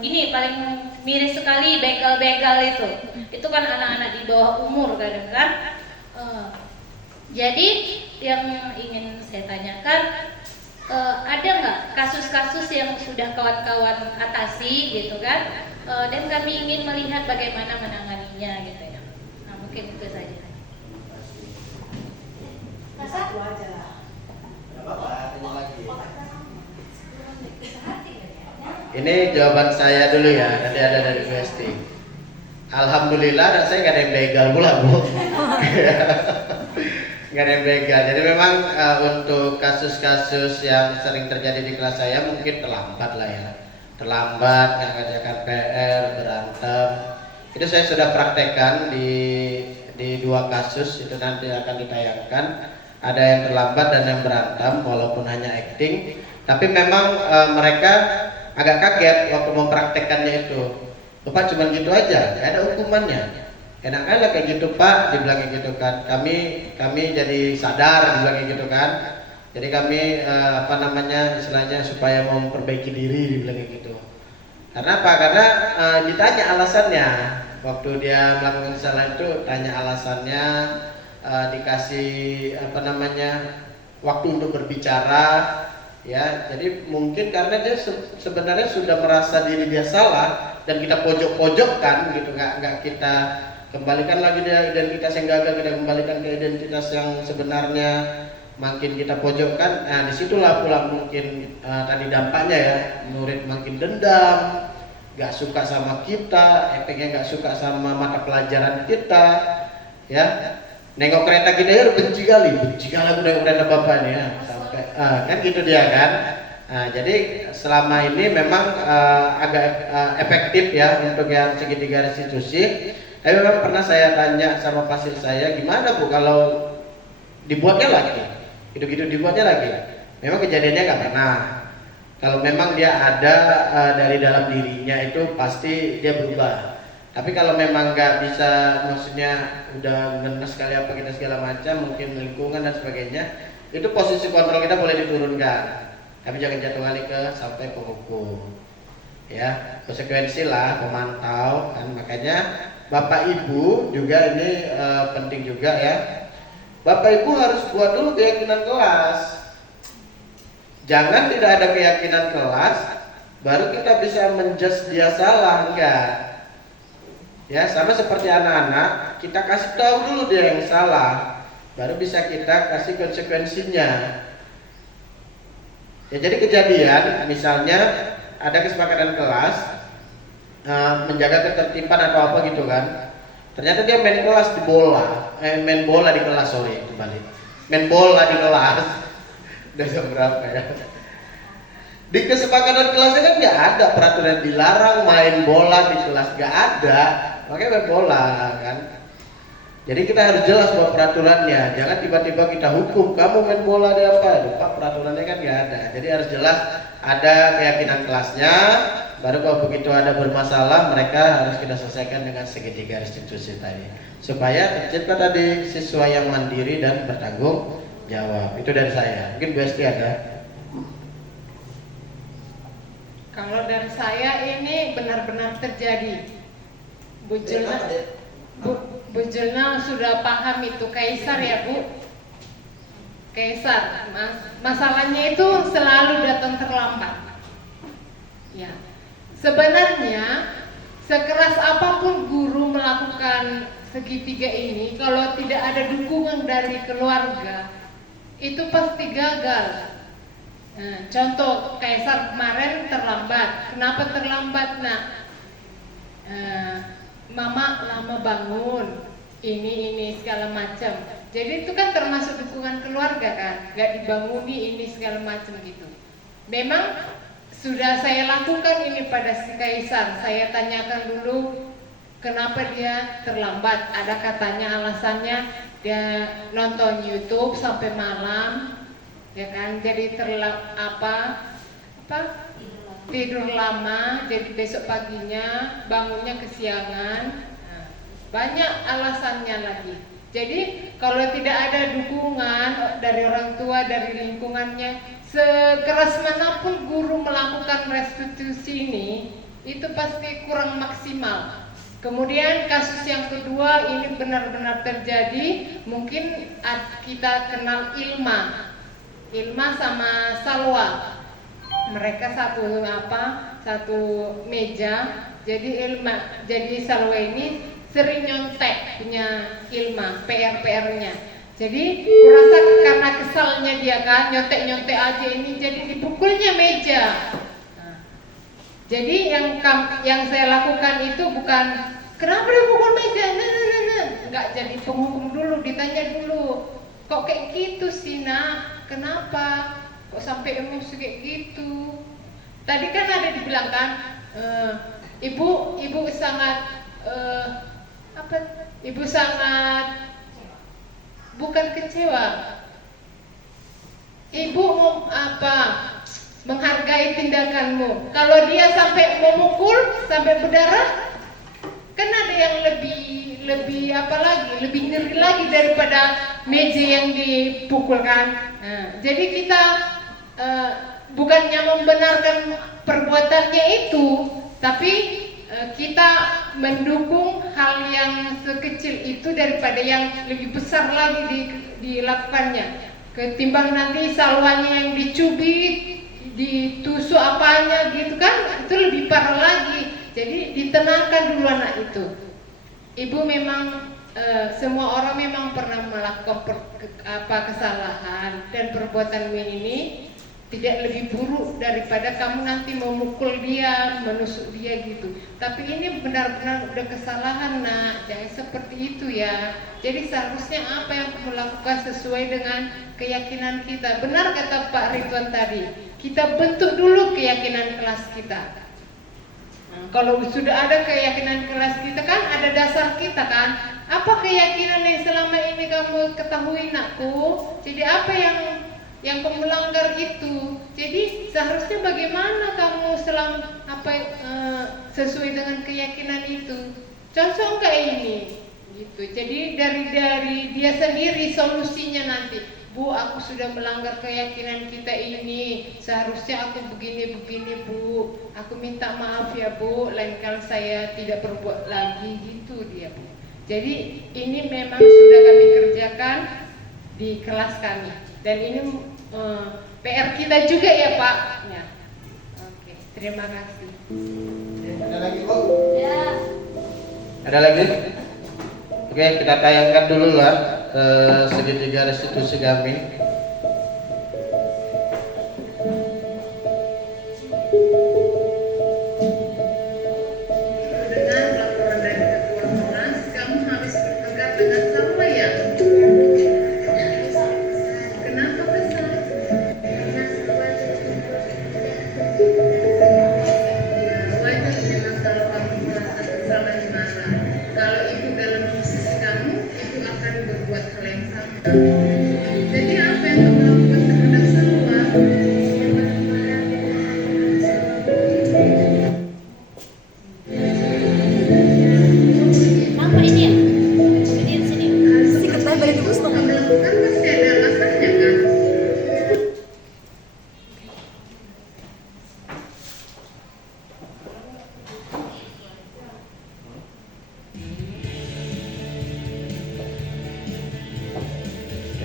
Gini paling miris sekali begal-begal itu kan anak-anak di bawah umur kadang-kadang. Jadi yang ingin saya tanyakan, ada nggak kasus-kasus yang sudah kawan-kawan atasi gitu kan? Dan kami ingin melihat bagaimana menanganinya gitu ya. Nah mungkin itu saja. Masa? Aja lah. Tanya lagi. Ini jawaban saya dulu ya, nanti ada dari UST. Alhamdulillah saya nggak ada yang begal pula Bu. Nggak ada yang begal. Jadi memang untuk kasus-kasus yang sering terjadi di kelas saya mungkin terlambat lah ya. Terlambat, nggak ngerjakan PR, berantem. Itu saya sudah praktekkan di 2 kasus, itu nanti akan ditayangkan. Ada yang terlambat dan yang berantem walaupun hanya acting. Tapi memang mereka agak kaget waktu mempraktekannya itu. Pak cuma gitu aja, nggak ada hukumannya. Enak aja kayak gitu Pak, dibilang kayak gitu kan. Kami jadi sadar dibilang kayak gitu kan. Jadi kami istilahnya supaya memperbaiki diri dibilang kayak gitu. Karena apa? Karena ditanya alasannya. Waktu dia melakukan kesalahan itu tanya alasannya, dikasih waktu untuk berbicara. Ya, jadi mungkin karena dia sebenarnya sudah merasa diri dia salah dan kita pojok-pojokkan gitu, nggak kita kembalikan lagi dia identitas yang gagal, kita kembalikan ke identitas yang sebenarnya, makin kita pojokkan. Nah disitulah pula mungkin tadi dampaknya ya, murid makin dendam, nggak suka sama kita, efeknya nggak suka sama mata pelajaran kita. ya. Nengok kereta gini ya benci kali aku nengok kereta bapak nih ya. Sampai kan gitu dia kan. Jadi selama ini memang agak efektif ya untuk yang segitiga restitusi. Tapi memang pernah saya tanya sama pasir saya, gimana Bu kalau dibuatnya lagi, gitu-gitu dibuatnya lagi. Memang kejadiannya nggak pernah. Kalau memang dia ada dari dalam dirinya itu pasti dia berubah. Tapi kalau memang nggak bisa, maksudnya udah ngenes sekali apa kita segala macam, mungkin lingkungan dan sebagainya, itu posisi kontrol kita boleh diturunkan. Tapi jangan jatuh kali ke sampai penghukum. Ya, konsekuensi lah memantau kan. Makanya Bapak Ibu juga ini penting juga ya. Bapak Ibu harus buat dulu keyakinan kelas. Jangan tidak ada keyakinan kelas baru kita bisa menjudge dia salah, enggak. Ya, sama seperti anak-anak, kita kasih tahu dulu dia yang salah, baru bisa kita kasih konsekuensinya. Ya, jadi kejadian misalnya ada kesepakatan kelas menjaga ketertiban atau apa gitu kan. Ternyata dia main kelas di bola, main bola di kelas, kembali. Main bola di kelas. Udah jam berapa ya? Di kesepakatan kelasnya kan nggak ada peraturan dilarang main bola di kelas, nggak ada. Makanya main bola kan. Jadi kita harus jelas bahwa peraturannya, jangan tiba-tiba kita hukum kamu main bola di apa, lupa peraturannya kan nggak ada. Jadi harus jelas ada keyakinan kelasnya, baru kalau begitu ada bermasalah mereka harus kita selesaikan dengan segitiga restitusi tadi, supaya tercipta tadi siswa yang mandiri dan bertanggung jawab. Itu dari saya. Mungkin Bu Esti ada. Kalau dari saya ini benar-benar terjadi. Bu Jurnal sudah paham itu kaisar ya Bu. Kaisar, masalahnya itu selalu datang terlambat. Ya, sebenarnya sekeras apapun guru melakukan segitiga ini, kalau tidak ada dukungan dari keluarga, itu pasti gagal. Nah, contoh kaisar kemarin terlambat. Kenapa terlambat? Nah, mama lama bangun, ini segala macam. Jadi itu kan termasuk dukungan keluarga kan, gak dibanguni ini segala macam gitu. Memang sudah saya lakukan ini pada si kaisar. Saya tanyakan dulu kenapa dia terlambat. Ada katanya alasannya dia nonton YouTube sampai malam, ya kan. Jadi tidur lama, jadi besok paginya bangunnya kesiangan. Nah, banyak alasannya lagi. Jadi kalau tidak ada dukungan dari orang tua, dari lingkungannya, sekeras manapun guru melakukan restitusi ini, itu pasti kurang maksimal. Kemudian kasus yang kedua ini benar-benar terjadi. Mungkin kita kenal Ilma sama Salwa. Mereka satu meja. Jadi Salwa ini sering nyontek punya Ilma, PR-nya. Jadi kurasa karena kesalnya dia kan nyontek aja ini, jadi dipukulnya meja. Nah, jadi yang saya lakukan itu bukan kenapa dia pukul meja, nggak jadi penghukum dulu, ditanya dulu, kok kayak gitu sih nak, kenapa, kok sampai emosi kayak gitu. Tadi kan ada dibilang kan, ibu sangat ibu sangat bukan kecewa. Ibu mau menghargai tindakanmu. Kalau dia sampai memukul sampai berdarah, kan ada yang lebih lebih ngeri lagi daripada meja yang dipukul kan. Nah, jadi kita bukannya membenarkan perbuatannya itu, tapi kita mendukung hal yang sekecil itu daripada yang lebih besar lagi dilakukannya. Ketimbang nanti Salwanya yang dicubit, ditusuk apanya gitu kan, itu lebih parah lagi. Jadi ditenangkan dulu anak itu. Ibu memang semua orang memang pernah melakukan kesalahan dan perbuatan ini tidak lebih buruk daripada kamu nanti memukul dia, menusuk dia gitu. Tapi ini benar-benar udah kesalahan nak, jangan seperti itu ya. Jadi seharusnya apa yang kamu lakukan sesuai dengan keyakinan kita. Benar kata Pak Ridwan tadi, kita bentuk dulu keyakinan kelas kita. Nah, kalau sudah ada keyakinan kelas kita kan ada dasar kita kan. Apa keyakinan yang selama ini kamu ketahui nakku? Jadi apa yang kamu langgar itu? Jadi seharusnya bagaimana kamu sesuai dengan keyakinan itu? Cocok nggak ini? Gitu. Jadi dari dia sendiri solusinya nanti. Bu, aku sudah melanggar keyakinan kita ini. Seharusnya aku begini Bu. Aku minta maaf ya Bu. Lain kali saya tidak berbuat lagi gitu dia Bu. Jadi ini memang sudah kami kerjakan di kelas kami. Dan ini PR kita juga ya Pak. Ya. Oke, terima kasih. Ada lagi Bu? Ya. Ada lagi? Oke, kita tayangkan dulu lah segitiga restitusi kami. Dengan laporan dari ketua kelas, kamu harus bertegak dengan sama ya. Kenapa kesal? Wajar memang kalau kamu merasa kesal dan marah. Kalau itu dalam posisi kamu, itu akan berbuat hal yang sama. Jadi apa yang kamu lakukan terhadap semua? Apa ini ya? Ini di sini. Si ketanya balik ke bus Kamu lakukan pasti ada alasannya kan?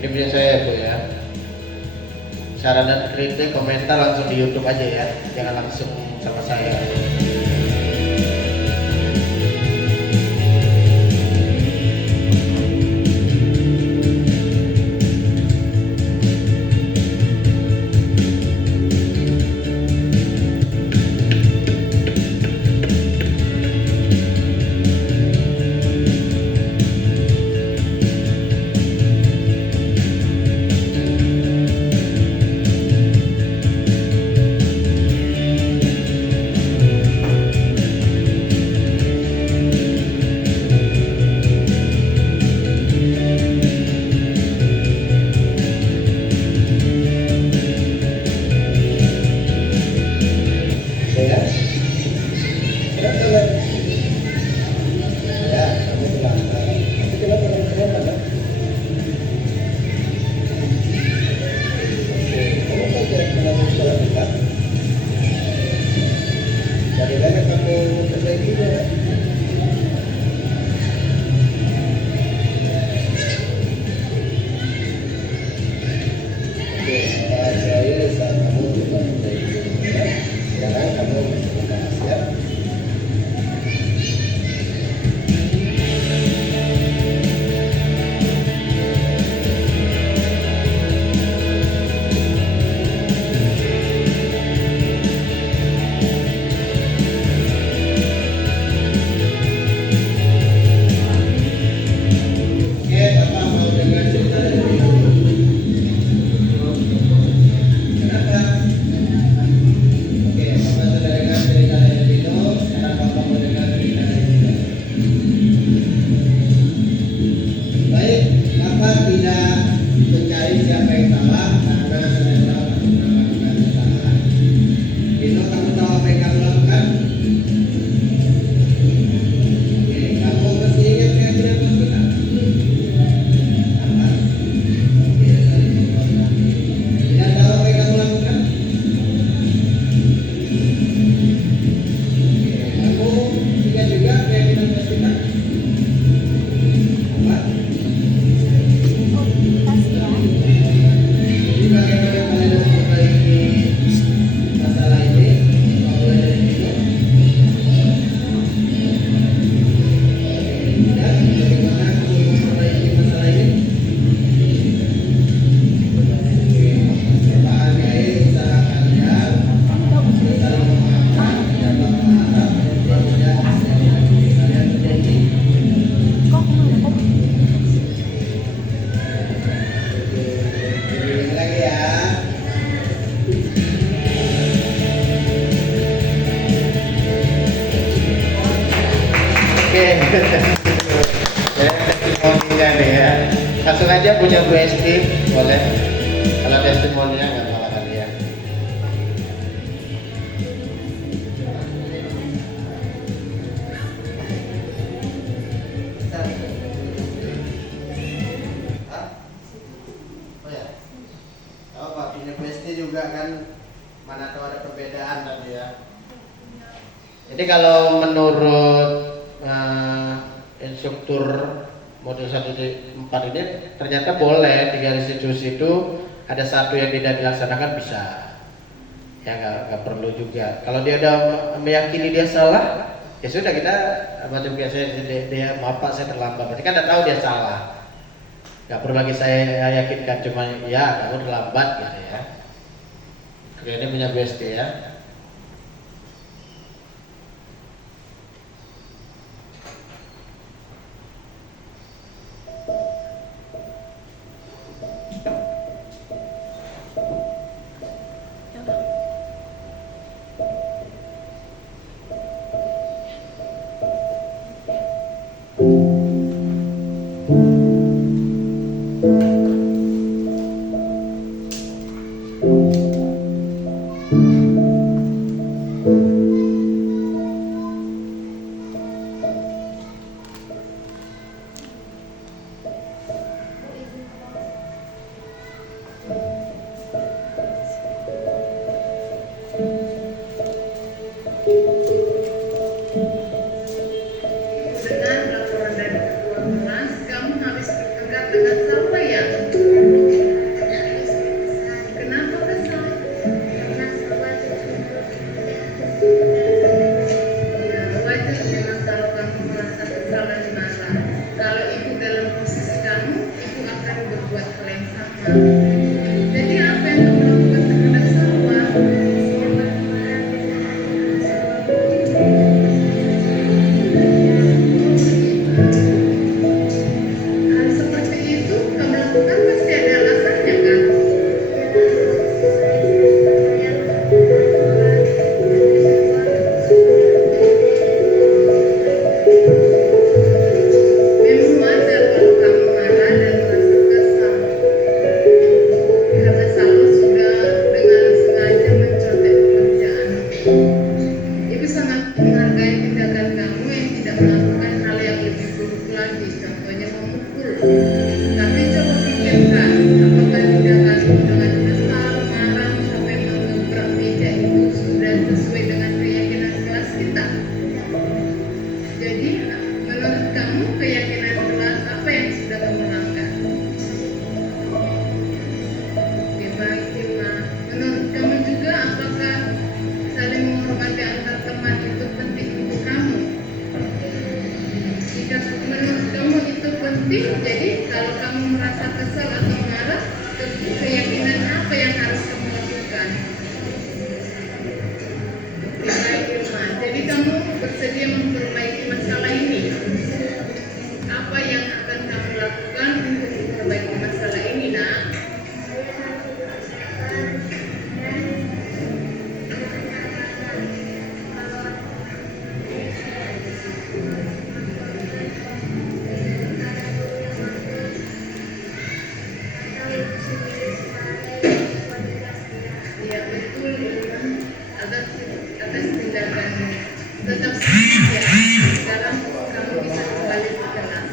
Ini punya saya Bu ya. Saran dan kritik komentar langsung di YouTube aja ya, jangan langsung sama saya. punya Bu Esti boleh. Kalau testimoninya nggak malah kalian. Hah? Oh ya. Oh, Pak punya Bu Esti juga kan, mana tahu ada perbedaan tadi ya. Jadi kalau menurut instruktur modul 1.4 ini ternyata boleh 3 institusi itu ada satu yang tidak dilaksanakan bisa, ya nggak perlu juga. Kalau dia udah meyakini dia salah, ya sudah kita macam biasa dia maaf Pak saya terlambat, berarti kan udah tahu dia salah, nggak perlu lagi saya yakinkan, cuma ya kamu terlambat gitu ya. Oke, ini punya BSD ya. Dengan laporan dari ketua kelas, kamu habis bertengkar dengan siapa ya? Kenapa kesal? Ya, wajar memang kalau kamu merasa kesal dan marah. Kalau ibu dalam posisi kamu, ibu akan berbuat hal yang sama. Jadi apa yang kamu lakukan terhadap Salwa? Hal seperti itu kamu lakukan pasti ada alasannya kan? Memang wajar kalau kamu marah dan merasa kesal karena Salwa sudah dengan sengaja mencontek pekerjaan. Ibu sangat menghargai tindakan kamu yang tidak melakukan hal yang lebih buruk lagi, contohnya memukul. Tapi coba pikirkan, apakah tindakanmu dengan kesal, marah, sampai mengebrak meja itu sudah sesuai dengan keyakinan kelas kita? Jadi, menurut kamu keyakinan kelas apa yang sudah kamu langgar? Oke, baik, Irma. Menurut kamu juga apakah saling menghormati antar teman itu penting untuk kamu? Jika menurut kamu itu penting, jadi kalau kamu merasa kesal atau marah, keyakinan apa yang harus kamu lakukan? Oke, baik, Irma. Jadi kamu bersedia memperbaiki masalah ini? Apa yang akan kamu lakukan untuk memperbaiki masalah ini, Nak? Ya betul, Irma. Atas tindakanmu. Tetap semangat ya. Sekarang kamu bisa kembali ke kelas.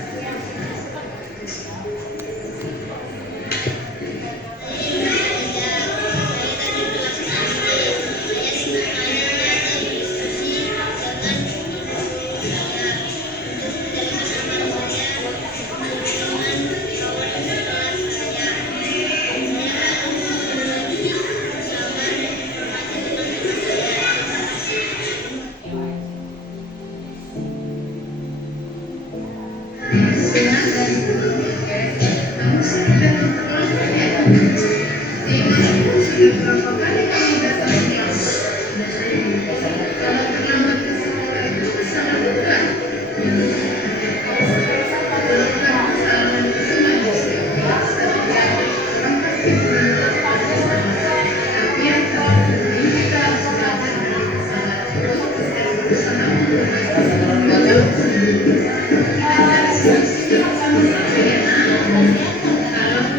Kalau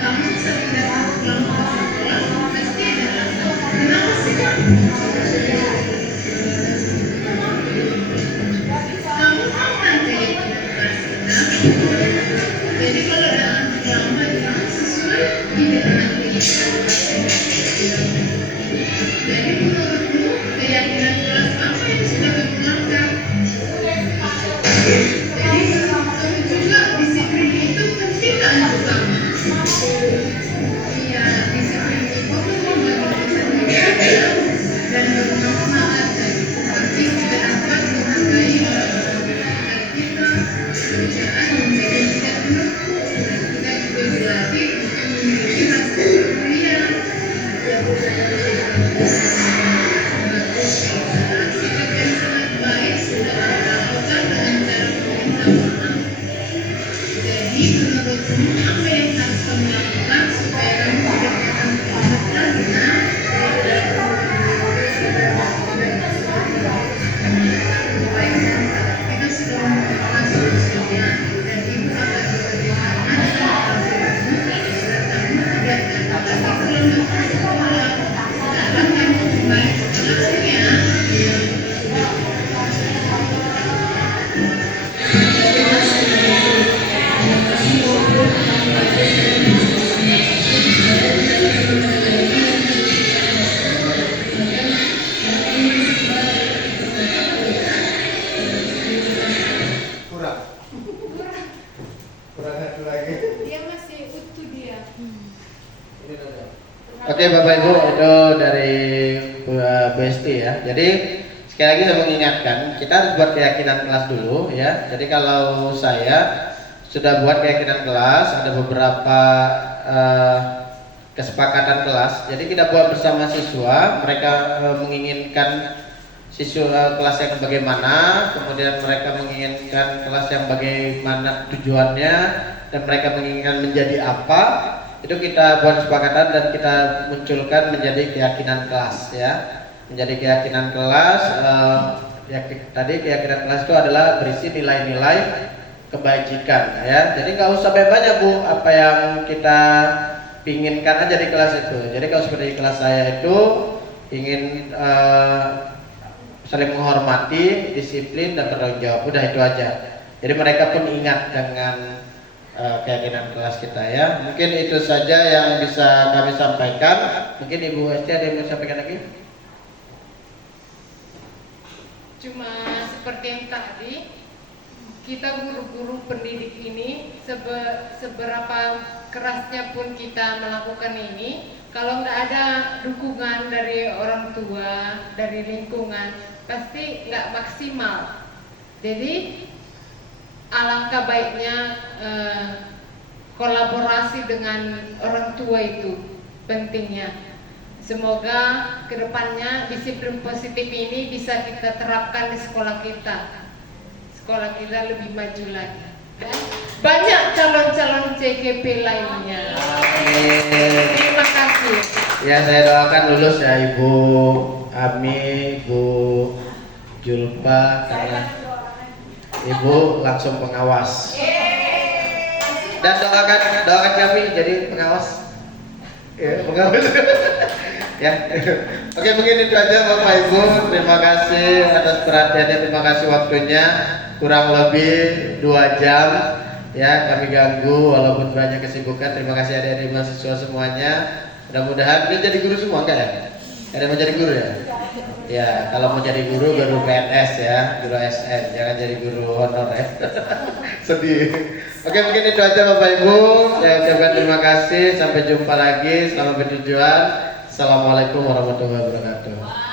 Jadi menurutmu keyakinan kelas apa yang sudah kamu lakukan? Jadi menurutmu juga disiplin itu penting tak untuk kamu? Iya, disiplin itu membuat urusan mudah dan bermanfaat seperti kita dapat menghargai orang-orang di sekitar kita, pekerjaan yang tidak menentu, dan kita juga dilatih untuk memiliki rasa kepedulian. Bagus, sikap yang sangat baik sudah kita lakukan dengan cara meminta maaf. Jadi menurutmu apa yang harus kamu lakukan supaya kamu tidak akan terlibat lagi? Baik, kita sudah menemukan solusinya dan ibu akan bekerja sama dengan kamu agar kamu tidak dapat lagi kelelahan sekolah. Sekarang kamu kembali ke kelas ya. Kurang satu lagi. Dia masih utuh dia. Ini ada. Oke Bapak Ibu, itu dari Bu Esti ya. Jadi sekali lagi saya mengingatkan, kita harus buat keyakinan kelas dulu ya. Jadi kalau saya sudah buat keyakinan kelas, ada beberapa kesepakatan kelas. Jadi kita buat bersama siswa, mereka menginginkan siswa kelas yang bagaimana, kemudian mereka menginginkan kelas yang bagaimana tujuannya, dan mereka menginginkan menjadi apa. Itu kita buat kesepakatan dan kita munculkan menjadi keyakinan kelas ya. Menjadi keyakinan kelas, tadi keyakinan kelas itu adalah berisi nilai-nilai kebajikan ya. Jadi nggak usah banyak Bu, apa yang kita pinginkan aja di kelas itu. Jadi kalau seperti kelas saya itu ingin saling menghormati, disiplin dan bertanggung jawab. Udah itu aja. Jadi mereka pun ingat dengan keyakinan kelas kita ya. Mungkin itu saja yang bisa kami sampaikan. Mungkin Ibu Esti ada yang mau sampaikan lagi? Cuma seperti yang tadi, kita guru-guru pendidik ini seberapa kerasnya pun kita melakukan ini, kalau nggak ada dukungan dari orang tua, dari lingkungan, pasti nggak maksimal. Jadi alangkah baiknya kolaborasi dengan orang tua itu pentingnya. Semoga kedepannya disiplin positif ini bisa kita terapkan di sekolah kita. Sekolah kita lebih maju lagi. Dan banyak calon-calon CGP lainnya. Terima kasih. Ya, saya doakan lulus ya Ibu Ami, Ibu Julpa, karena Ibu langsung pengawas. Dan doakan kami jadi pengawas. Ya, pengawas. Ya. Oke, mungkin itu aja Bapak Ibu. Terima kasih atas perhatiannya, terima kasih waktunya. Kurang lebih 2 jam ya kami ganggu walaupun banyak kesibukan. Terima kasih adik-adik mahasiswa semuanya. Mudah-mudahan ini jadi guru semua enggak ya? Ada yang mau jadi guru ya? Ya, kalau mau jadi guru PNS ya, guru ASN, jangan jadi guru honor ya. Sedih. Oke, mungkin itu aja Bapak Ibu. Saya ucapkan terima kasih. Sampai jumpa lagi. Selamat bertujuan. Assalamualaikum warahmatullahi wabarakatuh.